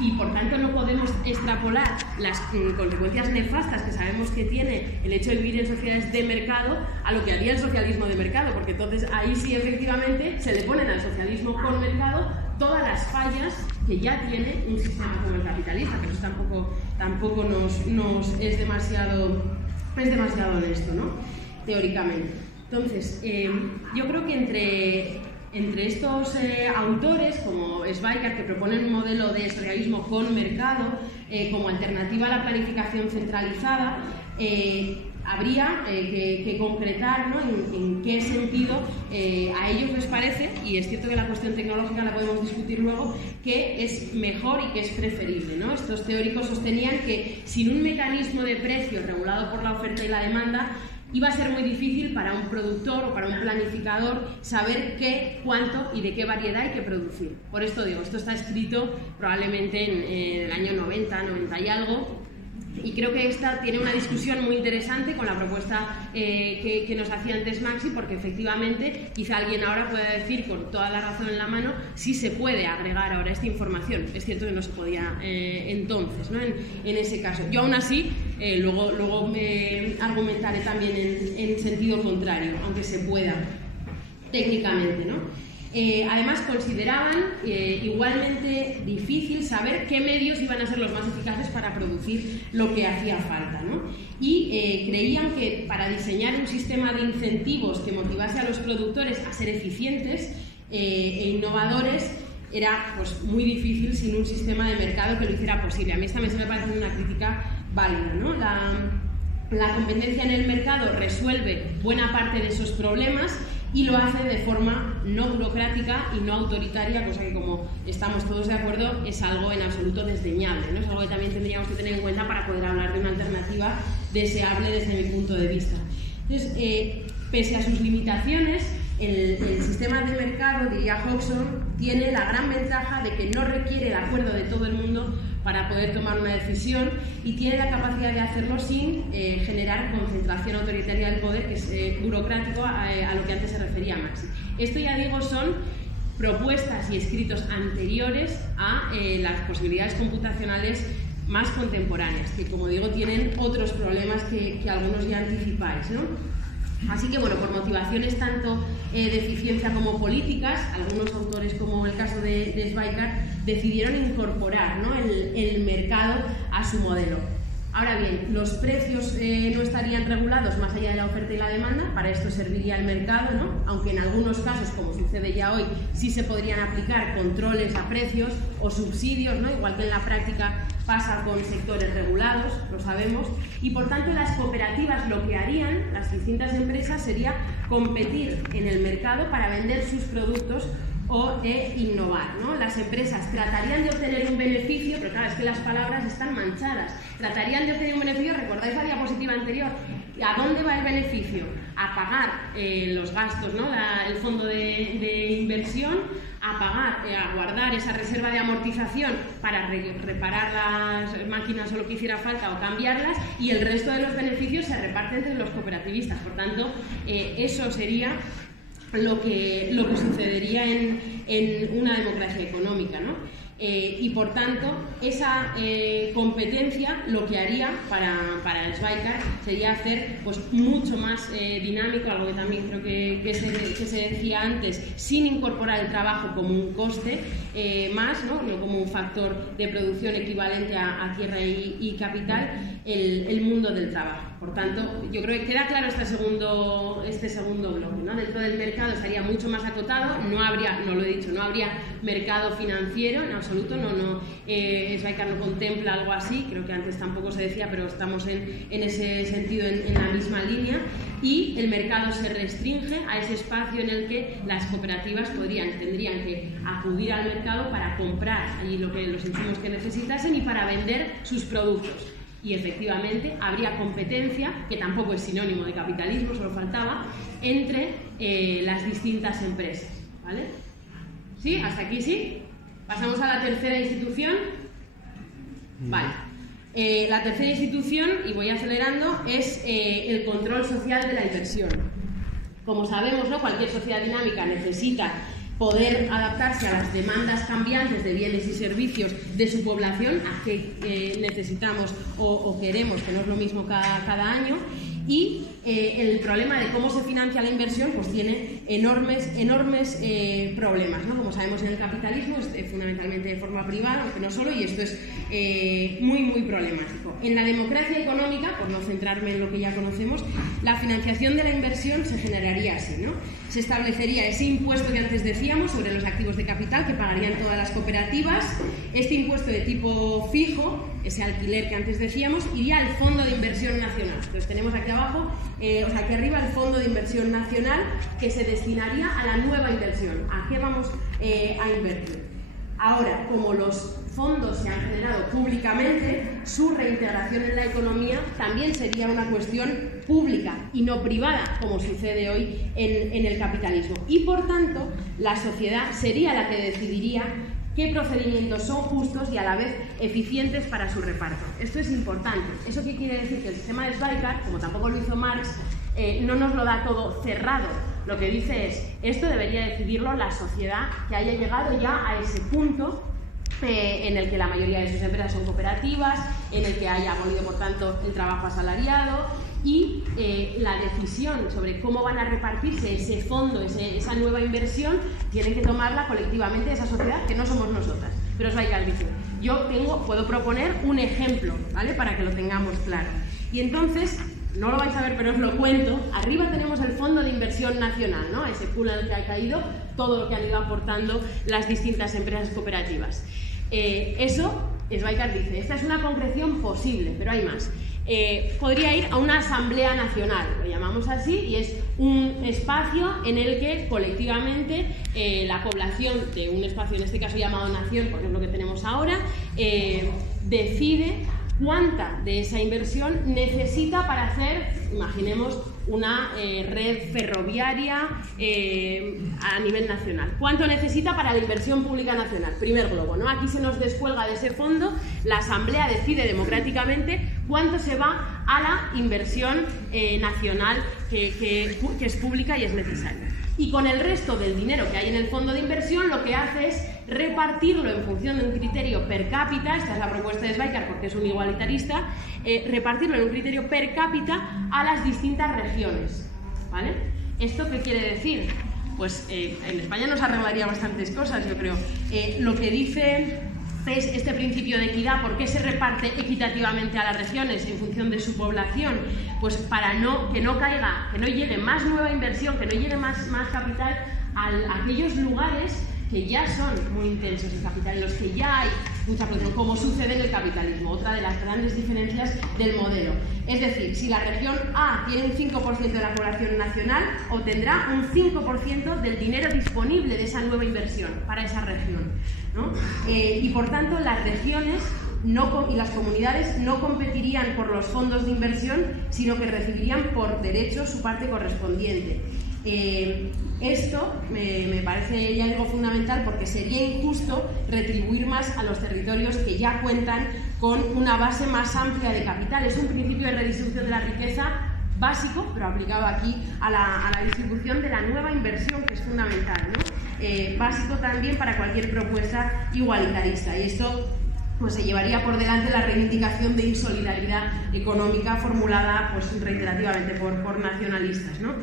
y por tanto no podemos extrapolar las consecuencias nefastas que sabemos que tiene el hecho de vivir en sociedades de mercado a lo que haría el socialismo de mercado, porque entonces ahí sí efectivamente se le ponen al socialismo con mercado todas las fallas que ya tiene un sistema como el capitalista, pero eso tampoco nos es demasiado honesto, ¿no? Teóricamente. Entonces, yo creo que entre estos autores, como Sveigaard, que proponen un modelo de socialismo con mercado como alternativa a la planificación centralizada, habría que concretar, ¿no? en qué sentido a ellos les parece, y es cierto que la cuestión tecnológica la podemos discutir luego, que es mejor y que es preferible, ¿no? Estos teóricos sostenían que sin un mecanismo de precios regulado por la oferta y la demanda, iba a ser muy difícil para un productor o para un planificador saber qué, cuánto y de qué variedad hay que producir. Por esto digo, esto está escrito probablemente en el año 90 y algo, y creo que esta tiene una discusión muy interesante con la propuesta que nos hacía antes Maxi, porque efectivamente quizá alguien ahora pueda decir con toda la razón en la mano si se puede agregar ahora esta información. Es cierto que no se podía entonces, ¿no? en ese caso. Yo aún así luego me argumentaré también en sentido contrario, aunque se pueda técnicamente, ¿no? Además consideraban igualmente difícil saber qué medios iban a ser los más eficaces para producir lo que hacía falta, ¿no? Y creían que para diseñar un sistema de incentivos que motivase a los productores a ser eficientes e innovadores era pues, muy difícil sin un sistema de mercado que lo hiciera posible. A mí esta me parece una crítica válida, ¿no? La competencia en el mercado resuelve buena parte de esos problemas y lo hace de forma no burocrática y no autoritaria, cosa que, como estamos todos de acuerdo, es algo en absoluto desdeñable, ¿no? Es algo que también tendríamos que tener en cuenta para poder hablar de una alternativa deseable desde mi punto de vista. Entonces, pese a sus limitaciones, el sistema de mercado, diría Hodgson, tiene la gran ventaja de que no requiere el acuerdo de todo el mundo para poder tomar una decisión y tiene la capacidad de hacerlo sin generar concentración autoritaria del poder, que es burocrático a lo que antes se refería Maxi. Esto, ya digo, son propuestas y escritos anteriores a las posibilidades computacionales más contemporáneas, que, como digo, tienen otros problemas que algunos ya anticipáis, ¿no? Así que, bueno, por motivaciones tanto de eficiencia como políticas, algunos autores, como el caso de Sveigaard, decidieron incorporar, ¿no? el mercado a su modelo. Ahora bien, los precios no estarían regulados más allá de la oferta y la demanda, para esto serviría el mercado, ¿no? Aunque en algunos casos, como sucede ya hoy, sí se podrían aplicar controles a precios o subsidios, ¿no? Igual que en la práctica pasa con sectores regulados, lo sabemos, y por tanto las cooperativas lo que harían, las distintas empresas, sería competir en el mercado para vender sus productos o innovar, ¿no? Las empresas tratarían de obtener un beneficio, pero claro, es que las palabras están manchadas. Tratarían de obtener un beneficio, ¿recordáis la diapositiva anterior? ¿A dónde va el beneficio? A pagar los gastos, ¿no? El fondo de inversión, a pagar, a guardar esa reserva de amortización para reparar las máquinas o lo que hiciera falta o cambiarlas, y el resto de los beneficios se reparten entre los cooperativistas. Por tanto, eso sería lo que sucedería en una democracia económica, ¿no? Y por tanto, esa competencia lo que haría para el Sveicar sería hacer pues, mucho más dinámico, algo que también creo que se decía antes, sin incorporar el trabajo como un coste más, ¿no? No como un factor de producción equivalente a tierra y capital, el mundo del trabajo. Por tanto, yo creo que queda claro este segundo bloque, ¿no? Dentro del mercado estaría mucho más acotado, no habría mercado financiero en absoluto, Sveicar no contempla algo así, creo que antes tampoco se decía, pero estamos en ese sentido en la misma línea, y el mercado se restringe a ese espacio en el que las cooperativas tendrían que acudir al mercado para comprar allí los insumos que necesitasen y para vender sus productos. Y efectivamente habría competencia, que tampoco es sinónimo de capitalismo, solo faltaba, entre las distintas empresas, ¿vale? ¿Sí? ¿Hasta aquí sí? Pasamos a la tercera institución. Vale. La tercera institución, y voy acelerando, es el control social de la inversión. Como sabemos, ¿no? Cualquier sociedad dinámica necesita poder adaptarse a las demandas cambiantes de bienes y servicios de su población, a qué necesitamos o queremos, que no es lo mismo cada año, y el problema de cómo se financia la inversión pues tiene enormes problemas, ¿no? Como sabemos, en el capitalismo es fundamentalmente de forma privada, aunque no solo, y esto es muy problemático. En la democracia económica, por no centrarme en lo que ya conocemos, la financiación de la inversión se generaría así, ¿no? Se establecería ese impuesto que antes decíamos sobre los activos de capital que pagarían todas las cooperativas. Este impuesto de tipo fijo, ese alquiler que antes decíamos, iría al Fondo de Inversión Nacional. Entonces tenemos aquí abajo, aquí arriba, el Fondo de Inversión Nacional, que se destinaría a la nueva inversión. ¿A qué vamos a invertir? Ahora, como los fondos se han generado públicamente, su reintegración en la economía también sería una cuestión pública y no privada, como sucede hoy en el capitalismo. Y por tanto, la sociedad sería la que decidiría qué procedimientos son justos y a la vez eficientes para su reparto. Esto es importante. ¿Eso qué quiere decir? Que el sistema de Sveicar, como tampoco lo hizo Marx, no nos lo da todo cerrado. Lo que dice es, esto debería decidirlo la sociedad que haya llegado ya a ese punto en el que la mayoría de sus empresas son cooperativas, en el que haya abolido, por tanto, el trabajo asalariado, y la decisión sobre cómo van a repartirse ese fondo, esa nueva inversión, tienen que tomarla colectivamente esa sociedad, que no somos nosotras. Pero Sveicar dice, yo puedo proponer un ejemplo, ¿vale?, para que lo tengamos claro. Y entonces, no lo vais a ver, pero os lo cuento, arriba tenemos el Fondo de Inversión Nacional, ¿no?, ese pool al que ha caído todo lo que han ido aportando las distintas empresas cooperativas. Eso, Sveicar dice, esta es una concreción posible, pero hay más. Podría ir a una asamblea nacional, lo llamamos así, y es un espacio en el que colectivamente la población de un espacio, en este caso llamado nación, porque es lo que tenemos ahora, decide cuánta de esa inversión necesita para hacer, imaginemos, una red ferroviaria a nivel nacional. ¿Cuánto necesita para la inversión pública nacional? Primer globo, ¿no? Aquí se nos descuelga de ese fondo, la Asamblea decide democráticamente cuánto se va a la inversión nacional que es pública y es necesaria. Y con el resto del dinero que hay en el fondo de inversión, lo que hace es repartirlo en función de un criterio per cápita, esta es la propuesta de Sveicar porque es un igualitarista, repartirlo en un criterio per cápita a las distintas regiones, ¿vale? ¿Esto qué quiere decir? Pues en España nos arreglaría bastantes cosas, yo creo. Lo que dice es este principio de equidad. ¿Por qué se reparte equitativamente a las regiones en función de su población? Pues para que no llegue más nueva inversión, que no llegue más capital a aquellos lugares que ya son muy intensos en capital, en los que ya hay mucha producción, como sucede en el capitalismo, otra de las grandes diferencias del modelo. Es decir, si la región A tiene un 5% de la población nacional, obtendrá un 5% del dinero disponible de esa nueva inversión para esa región, ¿no? Y por tanto, las regiones y las comunidades no competirían por los fondos de inversión, sino que recibirían por derecho su parte correspondiente. Esto me parece ya algo fundamental porque sería injusto retribuir más a los territorios que ya cuentan con una base más amplia de capital. Es un principio de redistribución de la riqueza básico, pero aplicado aquí a la distribución de la nueva inversión, que es fundamental, ¿no? básico también para cualquier propuesta igualitarista. Y esto pues se llevaría por delante la reivindicación de insolidaridad económica formulada pues reiterativamente por nacionalistas, ¿no?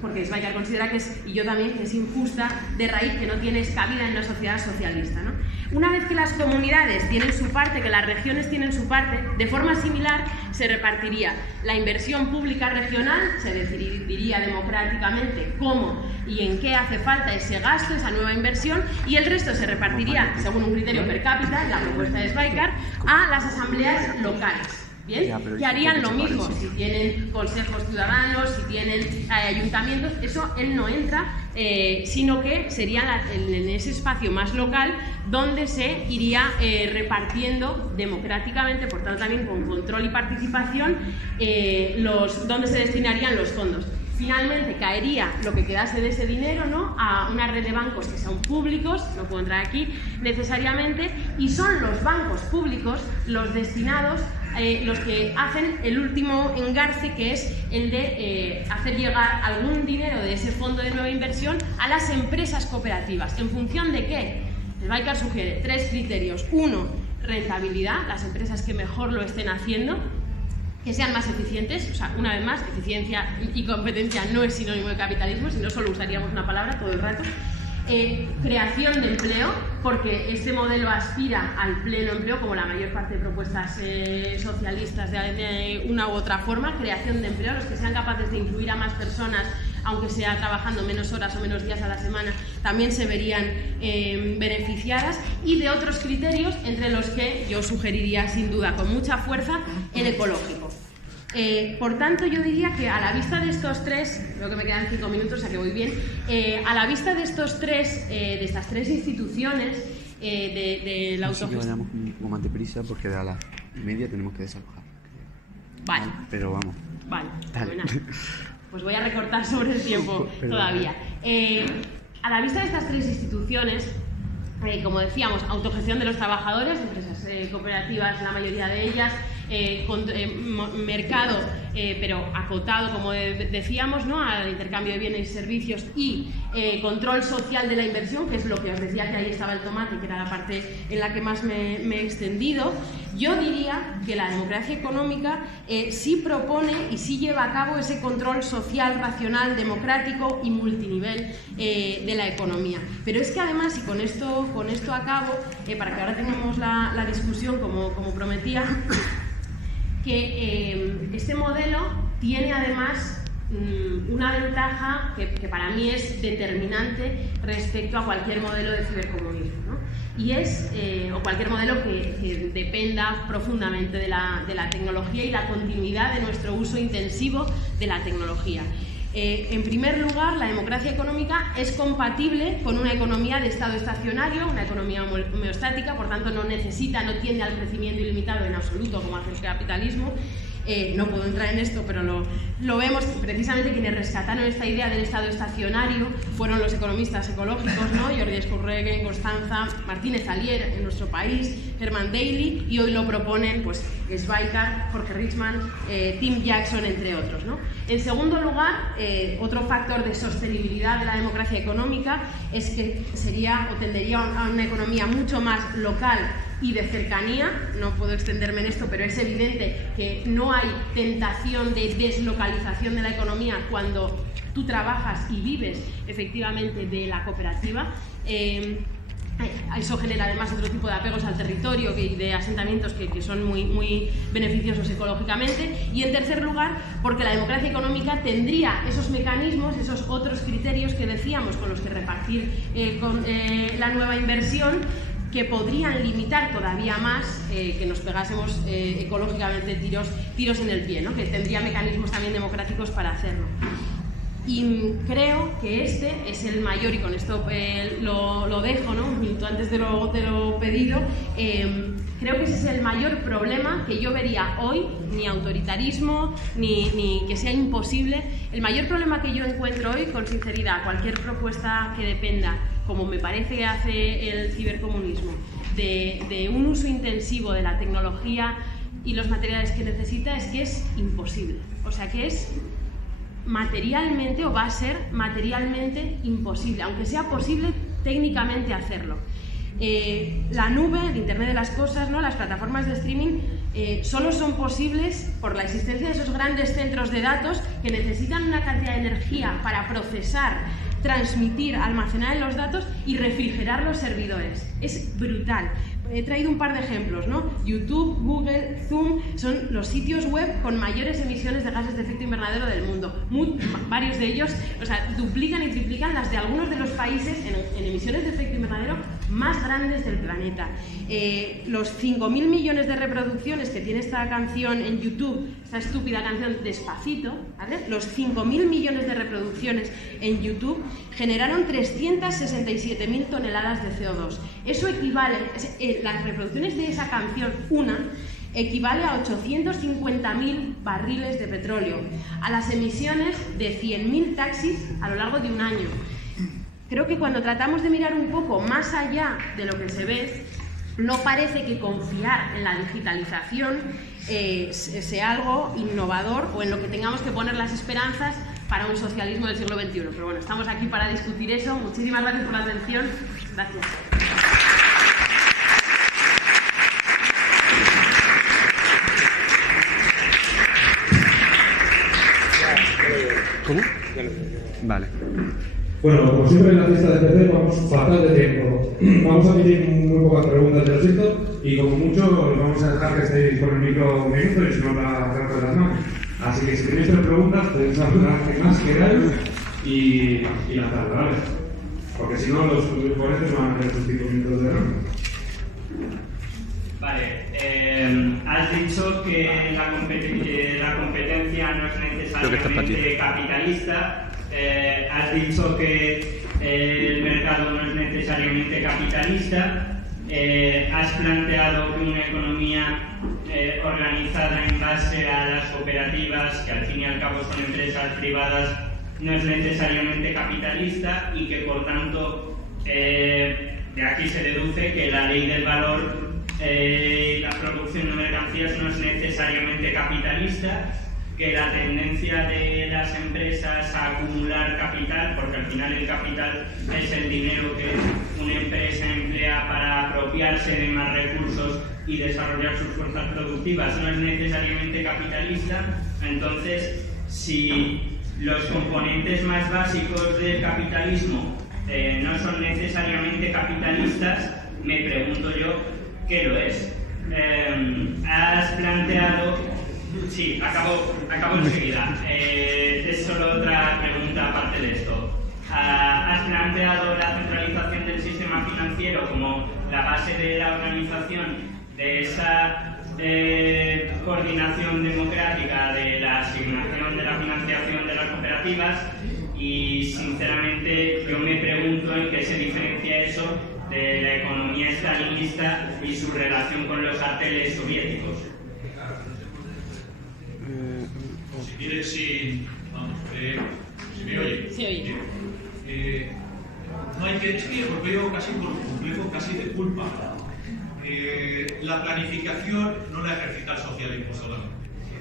Porque Schweikart considera que es, y yo también, que es injusta de raíz, que no tiene cabida en una sociedad socialista, ¿no? Una vez que las comunidades tienen su parte, que las regiones tienen su parte, de forma similar se repartiría la inversión pública regional, se decidiría democráticamente cómo y en qué hace falta ese gasto, esa nueva inversión, y el resto se repartiría, según un criterio per cápita, la propuesta de Schweikart, a las asambleas locales. ¿Bien? Que harían lo mismo, si tienen consejos ciudadanos, si tienen ayuntamientos, eso él no entra, sino que sería en ese espacio más local donde se iría repartiendo democráticamente, por tanto también con control y participación, donde se destinarían los fondos. Finalmente caería lo que quedase de ese dinero, ¿no?, a una red de bancos que sean públicos, no puedo entrar aquí necesariamente, y son los bancos públicos los destinados, los que hacen el último engarce, que es el de hacer llegar algún dinero de ese fondo de nueva inversión a las empresas cooperativas. ¿En función de qué? Schweikart sugiere 3 criterios. 1, rentabilidad, las empresas que mejor lo estén haciendo, que sean más eficientes. O sea, una vez más, eficiencia y competencia no es sinónimo de capitalismo, si no solo usaríamos una palabra todo el rato. Creación de empleo, porque este modelo aspira al pleno empleo, como la mayor parte de propuestas socialistas de una u otra forma. Creación de empleo, los que sean capaces de incluir a más personas, aunque sea trabajando menos horas o menos días a la semana, también se verían beneficiadas, y de otros criterios, entre los que yo sugeriría sin duda con mucha fuerza el ecológico. Por tanto, yo diría que a la vista de estos 3, creo que me quedan 5 minutos, o sea que voy bien, a la vista de estos 3, de estas 3 instituciones de la autogestión... Sí, que vayamos un poco más deprisa, porque a las 1:30 tenemos que desalojar. Vale. Pero vamos. Vale, fenomenal. Pues voy a recortar sobre el tiempo todavía. A la vista de estas 3 instituciones, como decíamos, autogestión de los trabajadores, empresas cooperativas, la mayoría de ellas, mercado, pero acotado, como decíamos, ¿no?, al intercambio de bienes y servicios, y control social de la inversión, que es lo que os decía, que ahí estaba el tomate, que era la parte en la que más me he extendido. Yo diría que la democracia económica sí propone y sí lleva a cabo ese control social, racional, democrático y multinivel de la economía. Pero es que además, y con esto acabo, para que ahora tengamos la discusión como prometía, que este modelo tiene además una ventaja que para mí es determinante respecto a cualquier modelo de cibercomunismo, ¿no? Y es, o cualquier modelo que dependa profundamente de la tecnología y la continuidad de nuestro uso intensivo de la tecnología. En primer lugar, la democracia económica es compatible con una economía de estado estacionario, una economía homeostática, por tanto no tiende al crecimiento ilimitado en absoluto como hace el capitalismo. No puedo entrar en esto, pero lo vemos. Precisamente quienes rescataron esta idea del estado estacionario fueron los economistas ecológicos, ¿no? Jordi Escurregue, Constanza, Martínez Alier en nuestro país, Herman Daly, y hoy lo proponen pues Schweikart, Jorge Richman, Tim Jackson, entre otros, ¿no? En segundo lugar, otro factor de sostenibilidad de la democracia económica es que tendería a una economía mucho más local y de cercanía. No puedo extenderme en esto, pero es evidente que no hay tentación de deslocalización de la economía cuando tú trabajas y vives efectivamente de la cooperativa. Eso genera además otro tipo de apegos al territorio y de asentamientos que son muy beneficiosos ecológicamente. Y en tercer lugar, porque la democracia económica tendría esos mecanismos, esos otros criterios que decíamos con los que repartir la nueva inversión, que podrían limitar todavía más que nos pegásemos ecológicamente tiros en el pie, ¿no? Que tendría mecanismos también democráticos para hacerlo. Y creo que este es el mayor, y con esto lo dejo, ¿no?, un minuto antes de lo pedido, creo que ese es el mayor problema que yo vería hoy, ni autoritarismo, ni que sea imposible. El mayor problema que yo encuentro hoy, con sinceridad, cualquier propuesta que dependa, como me parece que hace el cibercomunismo, de un uso intensivo de la tecnología y los materiales que necesita, es que es imposible. O sea, que es materialmente, o va a ser materialmente imposible, aunque sea posible técnicamente hacerlo. La nube, el Internet de las cosas, ¿no? Las plataformas de streaming solo son posibles por la existencia de esos grandes centros de datos que necesitan una cantidad de energía para procesar, transmitir, almacenar los datos y refrigerar los servidores. Es brutal. He traído un par de ejemplos, ¿no? YouTube, Google, Zoom son los sitios web con mayores emisiones de gases de efecto invernadero del mundo. Varios de ellos, o sea, duplican y triplican las de algunos de los países en emisiones de efecto invernadero más grandes del planeta. Los 5.000 millones de reproducciones que tiene esta canción en YouTube, esta estúpida canción Despacito, ¿vale? Los 5.000 millones de reproducciones en YouTube generaron 367.000 toneladas de CO2. Eso equivale, las reproducciones de esa canción, equivale a 850.000 barriles de petróleo, a las emisiones de 100.000 taxis a lo largo de un año. Creo que cuando tratamos de mirar un poco más allá de lo que se ve, no parece que confiar en la digitalización sea algo innovador o en lo que tengamos que poner las esperanzas para un socialismo del siglo XXI. Pero bueno, estamos aquí para discutir eso. Muchísimas gracias por la atención. Gracias. ¿Cómo? Vale. Bueno, como siempre en la fiesta de PC vamos fatal de tiempo. Vamos a emitir muy pocas preguntas, de lo siento, y como mucho os vamos a dejar que estéis con el micro un minuto y si no la trato de las manos. Así que si tenéis 3 preguntas, podéis hablar las que más queráis y lanzarla, ¿vale? Porque si no, los ponentes van a tener sus 5 minutos de ronda. Vale, has dicho que la competencia no es necesariamente capitalista. Has dicho que el mercado no es necesariamente capitalista. Has planteado que una economía organizada en base a las cooperativas, que al fin y al cabo son empresas privadas, no es necesariamente capitalista y que por tanto de aquí se deduce que la ley del valor y la producción de mercancías no es necesariamente capitalista, que la tendencia de las empresas a acumular capital, porque al final el capital es el dinero que una empresa emplea para apropiarse de más recursos y desarrollar sus fuerzas productivas, no es necesariamente capitalista. Entonces, si los componentes más básicos del capitalismo no son necesariamente capitalistas, me pregunto yo qué lo es. Has planteado... Sí, acabo enseguida. Es solo otra pregunta aparte de esto. Has planteado la centralización del sistema financiero como la base de la organización de esa coordinación democrática de la asignación de la financiación de las cooperativas y sinceramente yo me pregunto en qué se diferencia eso de la economía estalinista y su relación con los carteles soviéticos. Si quieres, si me oye. Sí, oye. No hay que, es que os veo casi por complejo, casi de culpa. La planificación no la ejercita el socialismo solamente.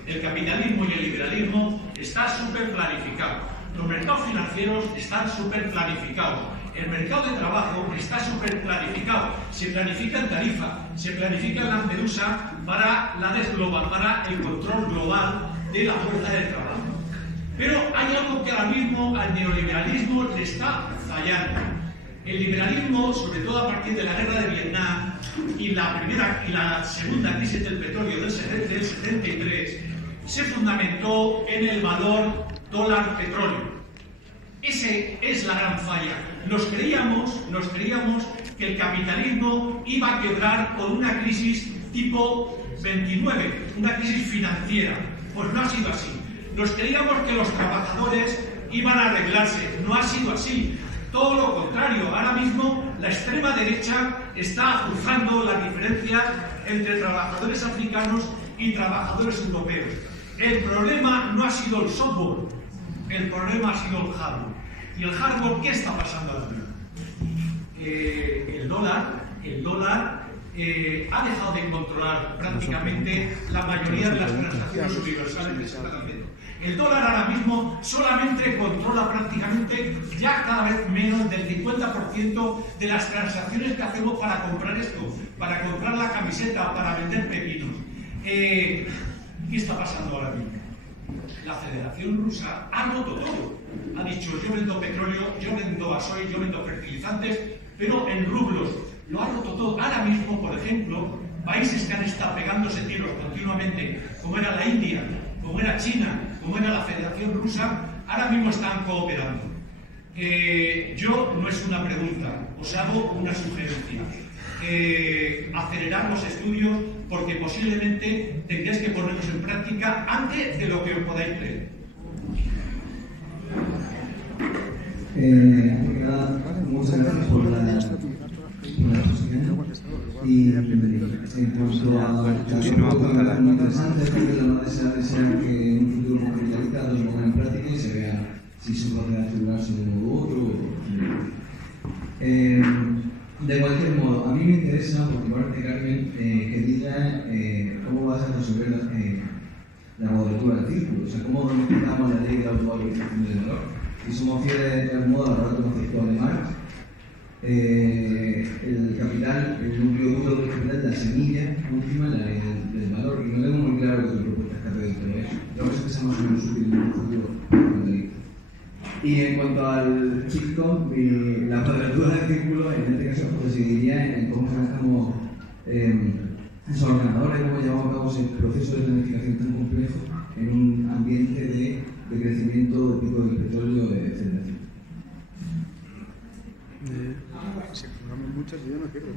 El capitalismo y el liberalismo está súper planificado. Los mercados financieros están súper planificados. El mercado de trabajo está súper planificado. Se planifica en Tarifa, se planifica en Lampedusa para para el control global de la fuerza del trabajo. Pero hay algo que ahora mismo al neoliberalismo le está fallando. El liberalismo, sobre todo a partir de la guerra de Vietnam y la primera y la segunda crisis del petróleo del 73, se fundamentó en el valor dólar-petróleo. Esa es la gran falla. Nos creíamos que el capitalismo iba a quebrar con una crisis tipo 29, una crisis financiera. Pues no ha sido así. Nos creíamos que los trabajadores iban a arreglarse. No ha sido así. Todo lo contrario. Ahora mismo la extrema derecha está cruzando las diferencias entre trabajadores africanos y trabajadores europeos. El problema no ha sido el software. El problema ha sido el hardware. ¿Y el hardware qué está pasando ahora mismo? El dólar ha dejado de controlar prácticamente la mayoría de las transacciones universales que se están haciendo. El dólar ahora mismo solamente controla prácticamente ya cada vez menos del 50% de las transacciones que hacemos para comprar esto, para comprar la camiseta, para vender pepinos. ¿Qué está pasando ahora mismo? La Federación Rusa ha roto todo. Ha dicho, yo vendo petróleo, yo vendo gasoil, yo vendo fertilizantes, pero en rublos. Lo ha roto todo. Ahora mismo, por ejemplo, países que han estado pegándose tiros continuamente, como era la India, como era China, como era la Federación Rusa, ahora mismo están cooperando. Yo no es una pregunta, os hago una sugerencia. Acelerar los estudios porque posiblemente tendréis que ponerlos en práctica antes de lo que os podáis creer. Muchas gracias por la exposición. Y en cuanto a la muy interesante, porque lo más desear que en un futuro más capitalizado lo pongan en práctica y se vea si se puede asegurarse de un modo u otro. De cualquier modo, a mí me interesa, por tu parte, Carmen, que diga cómo vas a resolver la cuadratura del círculo, o sea, cómo implementamos la ley de la autovalorización del valor. Si somos fieles de algún modo a la verdad conceptual de Marx, el capital, el núcleo duro del capital, la semilla última, la ley del valor, y no tengo muy claro qué propuesta está dentro de eso. Yo creo que es más o menos útil en un futuro. Y en cuanto al Bitcoin, la cuadratura del círculo, en este caso, pues seguiría en cómo manejamos esos ordenadores, cómo llevamos a cabo ese proceso de planificación tan complejo en un ambiente de crecimiento del pico del petróleo, etc. Si acumulamos muchas, yo no quiero.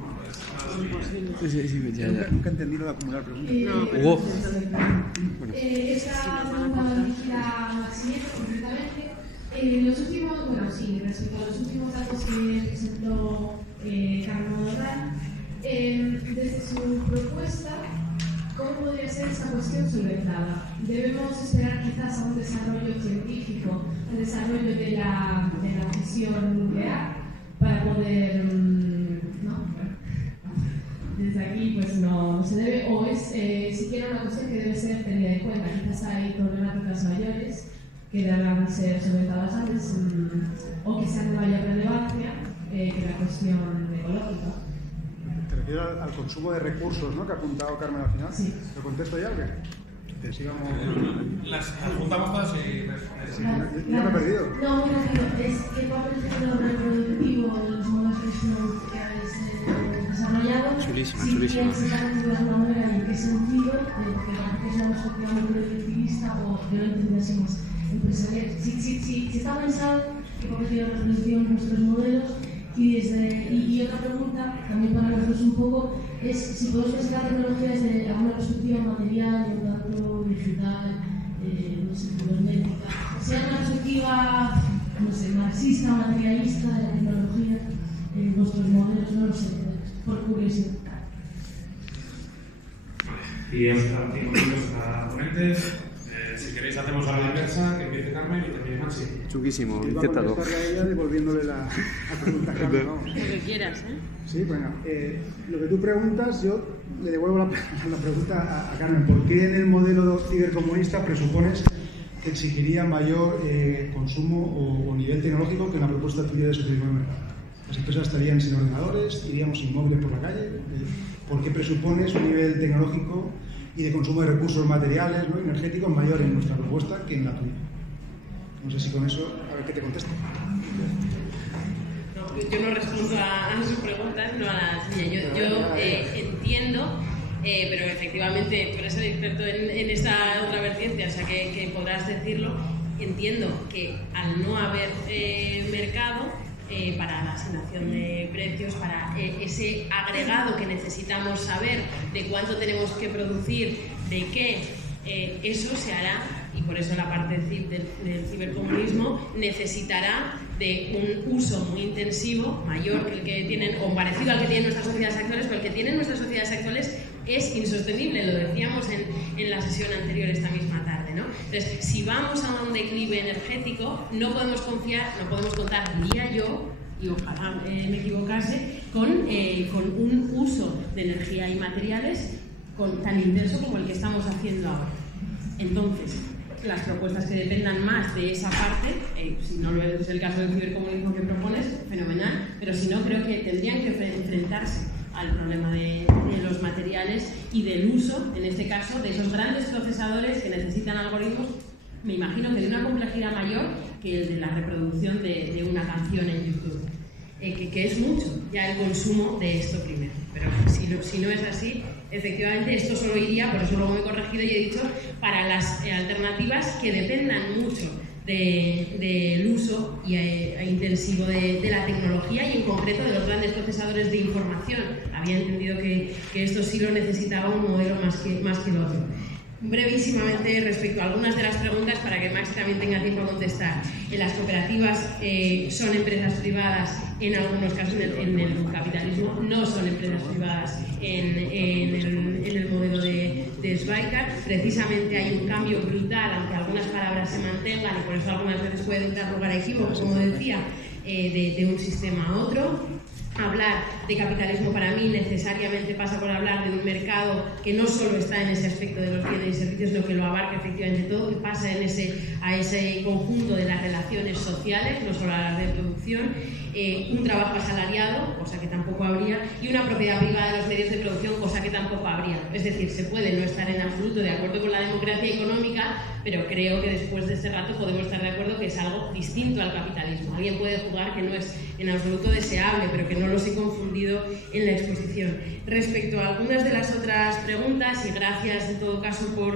Nunca he entendido de acumular preguntas. Hugo. Esta pregunta dirigida a Maximiano, concretamente. Los últimos, respecto a los últimos datos que presentó Carmen Morral, desde su propuesta, ¿cómo podría ser esta cuestión solventada? ¿Debemos esperar quizás a un desarrollo científico, al desarrollo de la fisión nuclear, para poder, desde aquí pues no se debe, o es siquiera una cuestión que debe ser tenida en cuenta? Quizás hay problemáticas mayores que deberán ser solventadas antes, o que sean de mayor relevancia que la cuestión ecológica. ¿Te refieres al consumo de recursos, ¿no?, que ha apuntado Carmen al final? Sí. ¿Lo contesto ya o qué? Que sigamos... Las juntamos todas y... Ya me he perdido. No, muy rápido. Es que papel tiene lo reproductivo en los modelos que habéis desarrollado. Chulísima. Si piensan de alguna manera en qué sentido, porque es una perspectiva muy productivista o yo lo entiendo así más empresarial. Si está pensado que papel tiene reproducción en nuestros modelos. Y otra pregunta, también para nosotros un poco, es si podemos pensar tecnologías de alguna perspectiva material, de dato digital, cibernética, sea una perspectiva, marxista, materialista de la tecnología en vuestros modelos, no lo sé, por curiosidad. Y os damos 5 minutos a ponentes. Si queréis hacemos a la inversa, que empiece Carmen y termine Maxi. Chunguísimo, Va a inténtalo. contestarle a ella devolviéndole la pregunta a Carmen, vamos. Lo que quieras, Sí, bueno, lo que tú preguntas, yo le devuelvo la pregunta a Carmen. ¿Por qué en el modelo cibercomunista presupones que exigiría mayor consumo o nivel tecnológico que en la propuesta tuya de socialismo de mercado? Las empresas estarían sin ordenadores, iríamos inmóviles por la calle. ¿Por qué presupones un nivel tecnológico y de consumo de recursos materiales, ¿no?, energéticos mayor en nuestra propuesta que en la tuya? No sé si con eso, a ver qué te contesto. Yo no respondo a sus preguntas, no a las mías. Yo entiendo, pero efectivamente tú eres el experto en esa otra vertiente, o sea que podrás decirlo. Entiendo que al no haber mercado para la asignación de precios, para ese agregado que necesitamos saber de cuánto tenemos que producir, de qué, eso se hará, y por eso la parte del cibercomunismo necesitará de un uso muy intensivo, mayor que el que tienen, o parecido al que tienen nuestras sociedades actuales, pero el que tienen nuestras sociedades actuales es insostenible, lo decíamos en la sesión anterior esta misma tarde, ¿no? Entonces, si vamos a un declive energético, no podemos contar, diría yo, y ojalá me equivocase, con un uso de energía y materiales tan intenso como el que estamos haciendo ahora. Entonces, las propuestas que dependan más de esa parte, si no es el caso del cibercomunismo que propones, fenomenal, pero si no, creo que tendrían que enfrentarse al problema de los materiales y del uso, en este caso, de esos grandes procesadores que necesitan algoritmos, me imagino que de una complejidad mayor que el de la reproducción de una canción en YouTube. Que es mucho ya el consumo de esto primero. Pero si no es así, efectivamente esto solo iría, por eso luego me he corregido y he dicho, para las alternativas que dependan mucho del uso intensivo de la tecnología y en concreto de los grandes procesadores de información. Había entendido que esto sí lo necesitaba un modelo más que el otro. Brevísimamente respecto a algunas de las preguntas para que Max también tenga tiempo a contestar. Las cooperativas son empresas privadas, en algunos casos en el capitalismo no son empresas privadas en el modelo de Schweikart. Precisamente hay un cambio brutal, aunque algunas palabras se mantengan y por eso algunas veces pueden dar lugar a equívocos, como decía, de un sistema a otro. Hablar de capitalismo para mí necesariamente pasa por hablar de un mercado que no solo está en ese aspecto de los bienes y servicios, sino que lo abarca efectivamente todo, que pasa a ese conjunto de las relaciones sociales, no solo a la reproducción, un trabajo asalariado, cosa que tampoco habría, y una propiedad privada de los medios de producción, cosa que tampoco habría. Es decir, se puede no estar en absoluto de acuerdo con la democracia económica, pero creo que después de este rato podemos estar de acuerdo que es algo distinto al capitalismo. Alguien puede jugar que no es en absoluto deseable, pero que no los he confundido en la exposición. Respecto a algunas de las otras preguntas, y gracias en todo caso por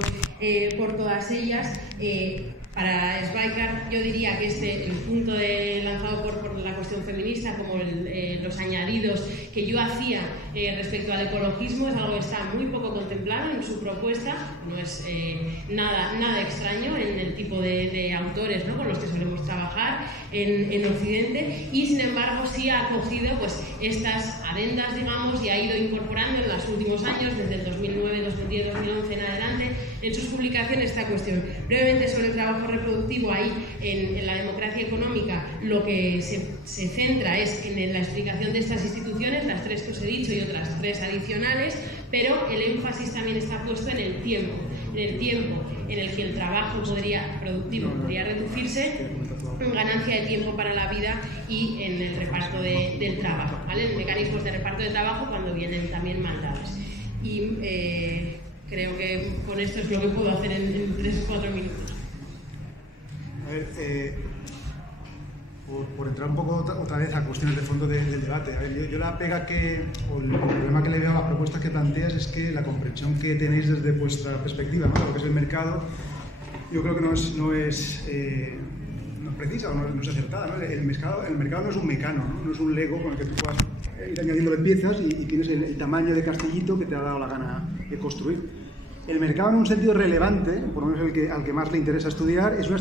todas ellas, para Schweikart yo diría que el punto lanzado por la cuestión feminista, como los añadidos que yo hacía respecto al ecologismo, es algo que está muy poco contemplado en su propuesta, no es nada extraño en el tipo de autores, ¿no?, con los que solemos trabajar en Occidente, y sin embargo sí ha acogido pues estas adendas, digamos, y ha ido incorporando en los últimos años, desde el 2009, 2010, 2011 en adelante, en sus publicaciones esta cuestión. Brevemente sobre el trabajo reproductivo, ahí en la democracia económica lo que se centra es en la explicación de estas instituciones, las tres que os he dicho y otras tres adicionales, pero el énfasis también está puesto en el tiempo en el que el trabajo productivo podría reducirse en ganancia de tiempo para la vida y en el reparto del trabajo, ¿vale? En mecanismos de reparto de trabajo cuando vienen también mandados. Y creo que con esto es lo que puedo hacer en 3 o 4 minutos. A ver, por entrar un poco otra vez a cuestiones de fondo del debate. A ver, yo la pega o el problema que le veo a las propuestas que planteas es que la comprensión que tenéis desde vuestra perspectiva, ¿no?, de lo que es el mercado, yo creo que no es precisa o no es acertada, ¿no? El mercado no es un mecano, ¿no? Es un Lego con el que tú puedas ir añadiendo piezas y tienes el tamaño de castillito que te ha dado la gana de construir. El mercado, en un sentido relevante, por lo menos al que más le interesa estudiar, es una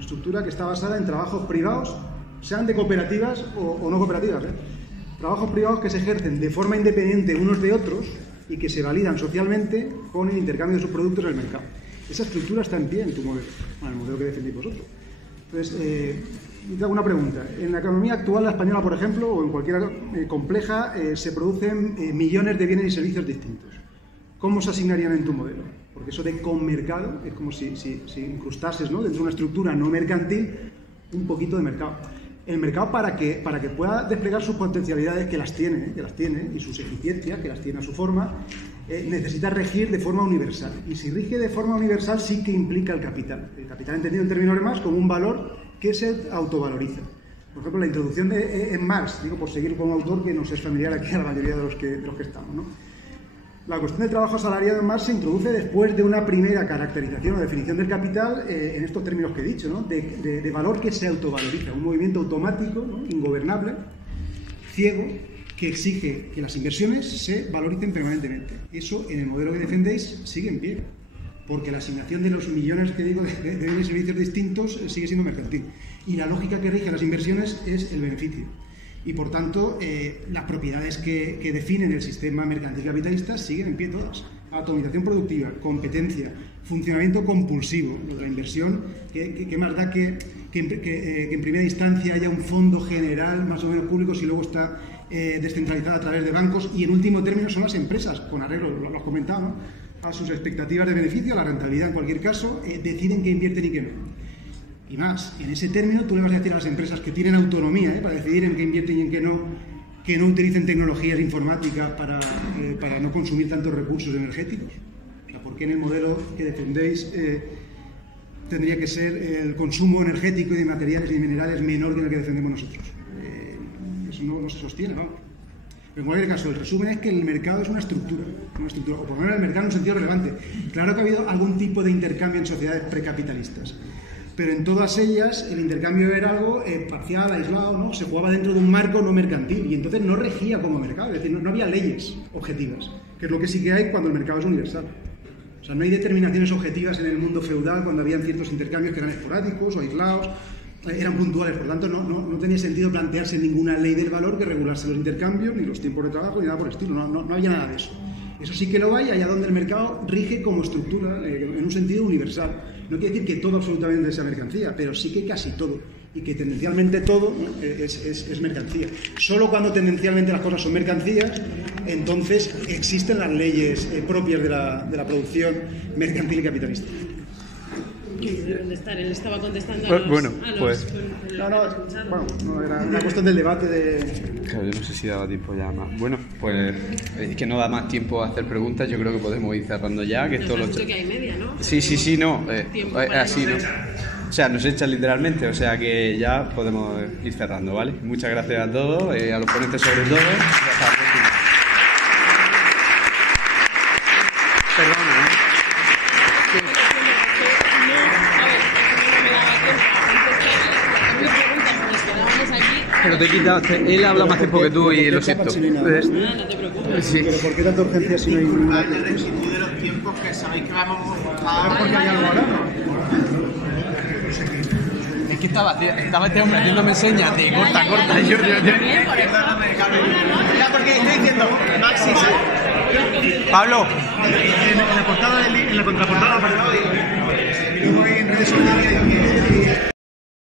estructura que está basada en trabajos privados, sean de cooperativas o no cooperativas, trabajos privados que se ejercen de forma independiente unos de otros y que se validan socialmente con el intercambio de sus productos en el mercado. Esa estructura está en pie en tu modelo, en el modelo que defendéis vosotros. Entonces, te hago una pregunta. En la economía actual, la española, por ejemplo, o en cualquiera compleja, se producen millones de bienes y servicios distintos. ¿Cómo se asignarían en tu modelo? Porque eso de conmercado es como si incrustases, ¿no?, dentro de una estructura no mercantil un poquito de mercado. El mercado, para que pueda desplegar sus potencialidades, que las tiene, y sus eficiencias, que las tiene a su forma, necesita regir de forma universal. Y si rige de forma universal, sí que implica el capital. El capital entendido en términos más como un valor que se autovaloriza. Por ejemplo, la introducción en Marx, digo por seguir con un autor que nos es familiar aquí a la mayoría de los que estamos, ¿no? La cuestión del trabajo asalariado en Marx se introduce después de una primera caracterización o definición del capital en estos términos que he dicho, ¿no?, de valor que se autovaloriza, un movimiento automático, ¿no?, ingobernable, ciego, que exige que las inversiones se valoricen permanentemente. Eso, en el modelo que defendéis, sigue en pie, porque la asignación de los millones que digo de bienes y servicios distintos sigue siendo mercantil. Y la lógica que rige las inversiones es el beneficio. Y, por tanto, las propiedades que definen el sistema mercantil capitalista siguen en pie todas. Atomización productiva, competencia, funcionamiento compulsivo. La inversión, ¿qué más da que en primera instancia haya un fondo general más o menos público si luego está descentralizada a través de bancos? Y, en último término, son las empresas, con arreglo, lo has comentado, ¿no?, a sus expectativas de beneficio, a la rentabilidad en cualquier caso, deciden qué invierten y qué no. Y más, en ese término tú le vas a decir a las empresas que tienen autonomía para decidir en qué invierten y en qué no, que no utilicen tecnologías informáticas para no consumir tantos recursos energéticos. O sea, ¿por qué en el modelo que defendéis tendría que ser el consumo energético y de materiales y de minerales menor que el que defendemos nosotros? Eso no se sostiene, vamos. Pero en cualquier caso, el resumen es que el mercado es una estructura, o por lo menos el mercado en un sentido relevante. Claro que ha habido algún tipo de intercambio en sociedades precapitalistas, pero en todas ellas el intercambio era algo parcial, aislado, ¿no? Se jugaba dentro de un marco no mercantil y entonces no regía como mercado, es decir, no había leyes objetivas, que es lo que sí que hay cuando el mercado es universal. O sea, no hay determinaciones objetivas en el mundo feudal cuando habían ciertos intercambios que eran esporádicos o aislados, eran puntuales, por lo tanto no tenía sentido plantearse ninguna ley del valor que regulase los intercambios, ni los tiempos de trabajo, ni nada por el estilo, no había nada de eso. Eso sí que lo hay allá donde el mercado rige como estructura, en un sentido universal. No quiere decir que todo absolutamente sea mercancía, pero sí que casi todo, y que tendencialmente todo es mercancía. Solo cuando tendencialmente las cosas son mercancías, entonces existen las leyes propias de la producción mercantil y capitalista. Deben de estar, él estaba contestando No, era una cuestión del debate de... Claro, yo no sé si daba tiempo ya más. Bueno, pues es que no da más tiempo a hacer preguntas, yo creo que podemos ir cerrando ya. Que esto has dicho que hay media, ¿no? Sí, no. Así, ¿no? O sea, nos echan literalmente, o sea que ya podemos ir cerrando, ¿vale? Muchas gracias a todos, a los ponentes sobre todo. Perdona, pero te he quitado, él habla más tiempo que tú y lo siento. No te preocupes. Sí. ¿Pero por qué tanta urgencia si no hay ninguna? La rectitud de los tiempos que sabéis que vamos a... Porque hay algo ahora. Es que estaba este hombre haciéndome señas de corta. Yo. Era porque estoy diciendo, Maxi, Pablo. En la contraportada aparece. Yo voy en redes sociales y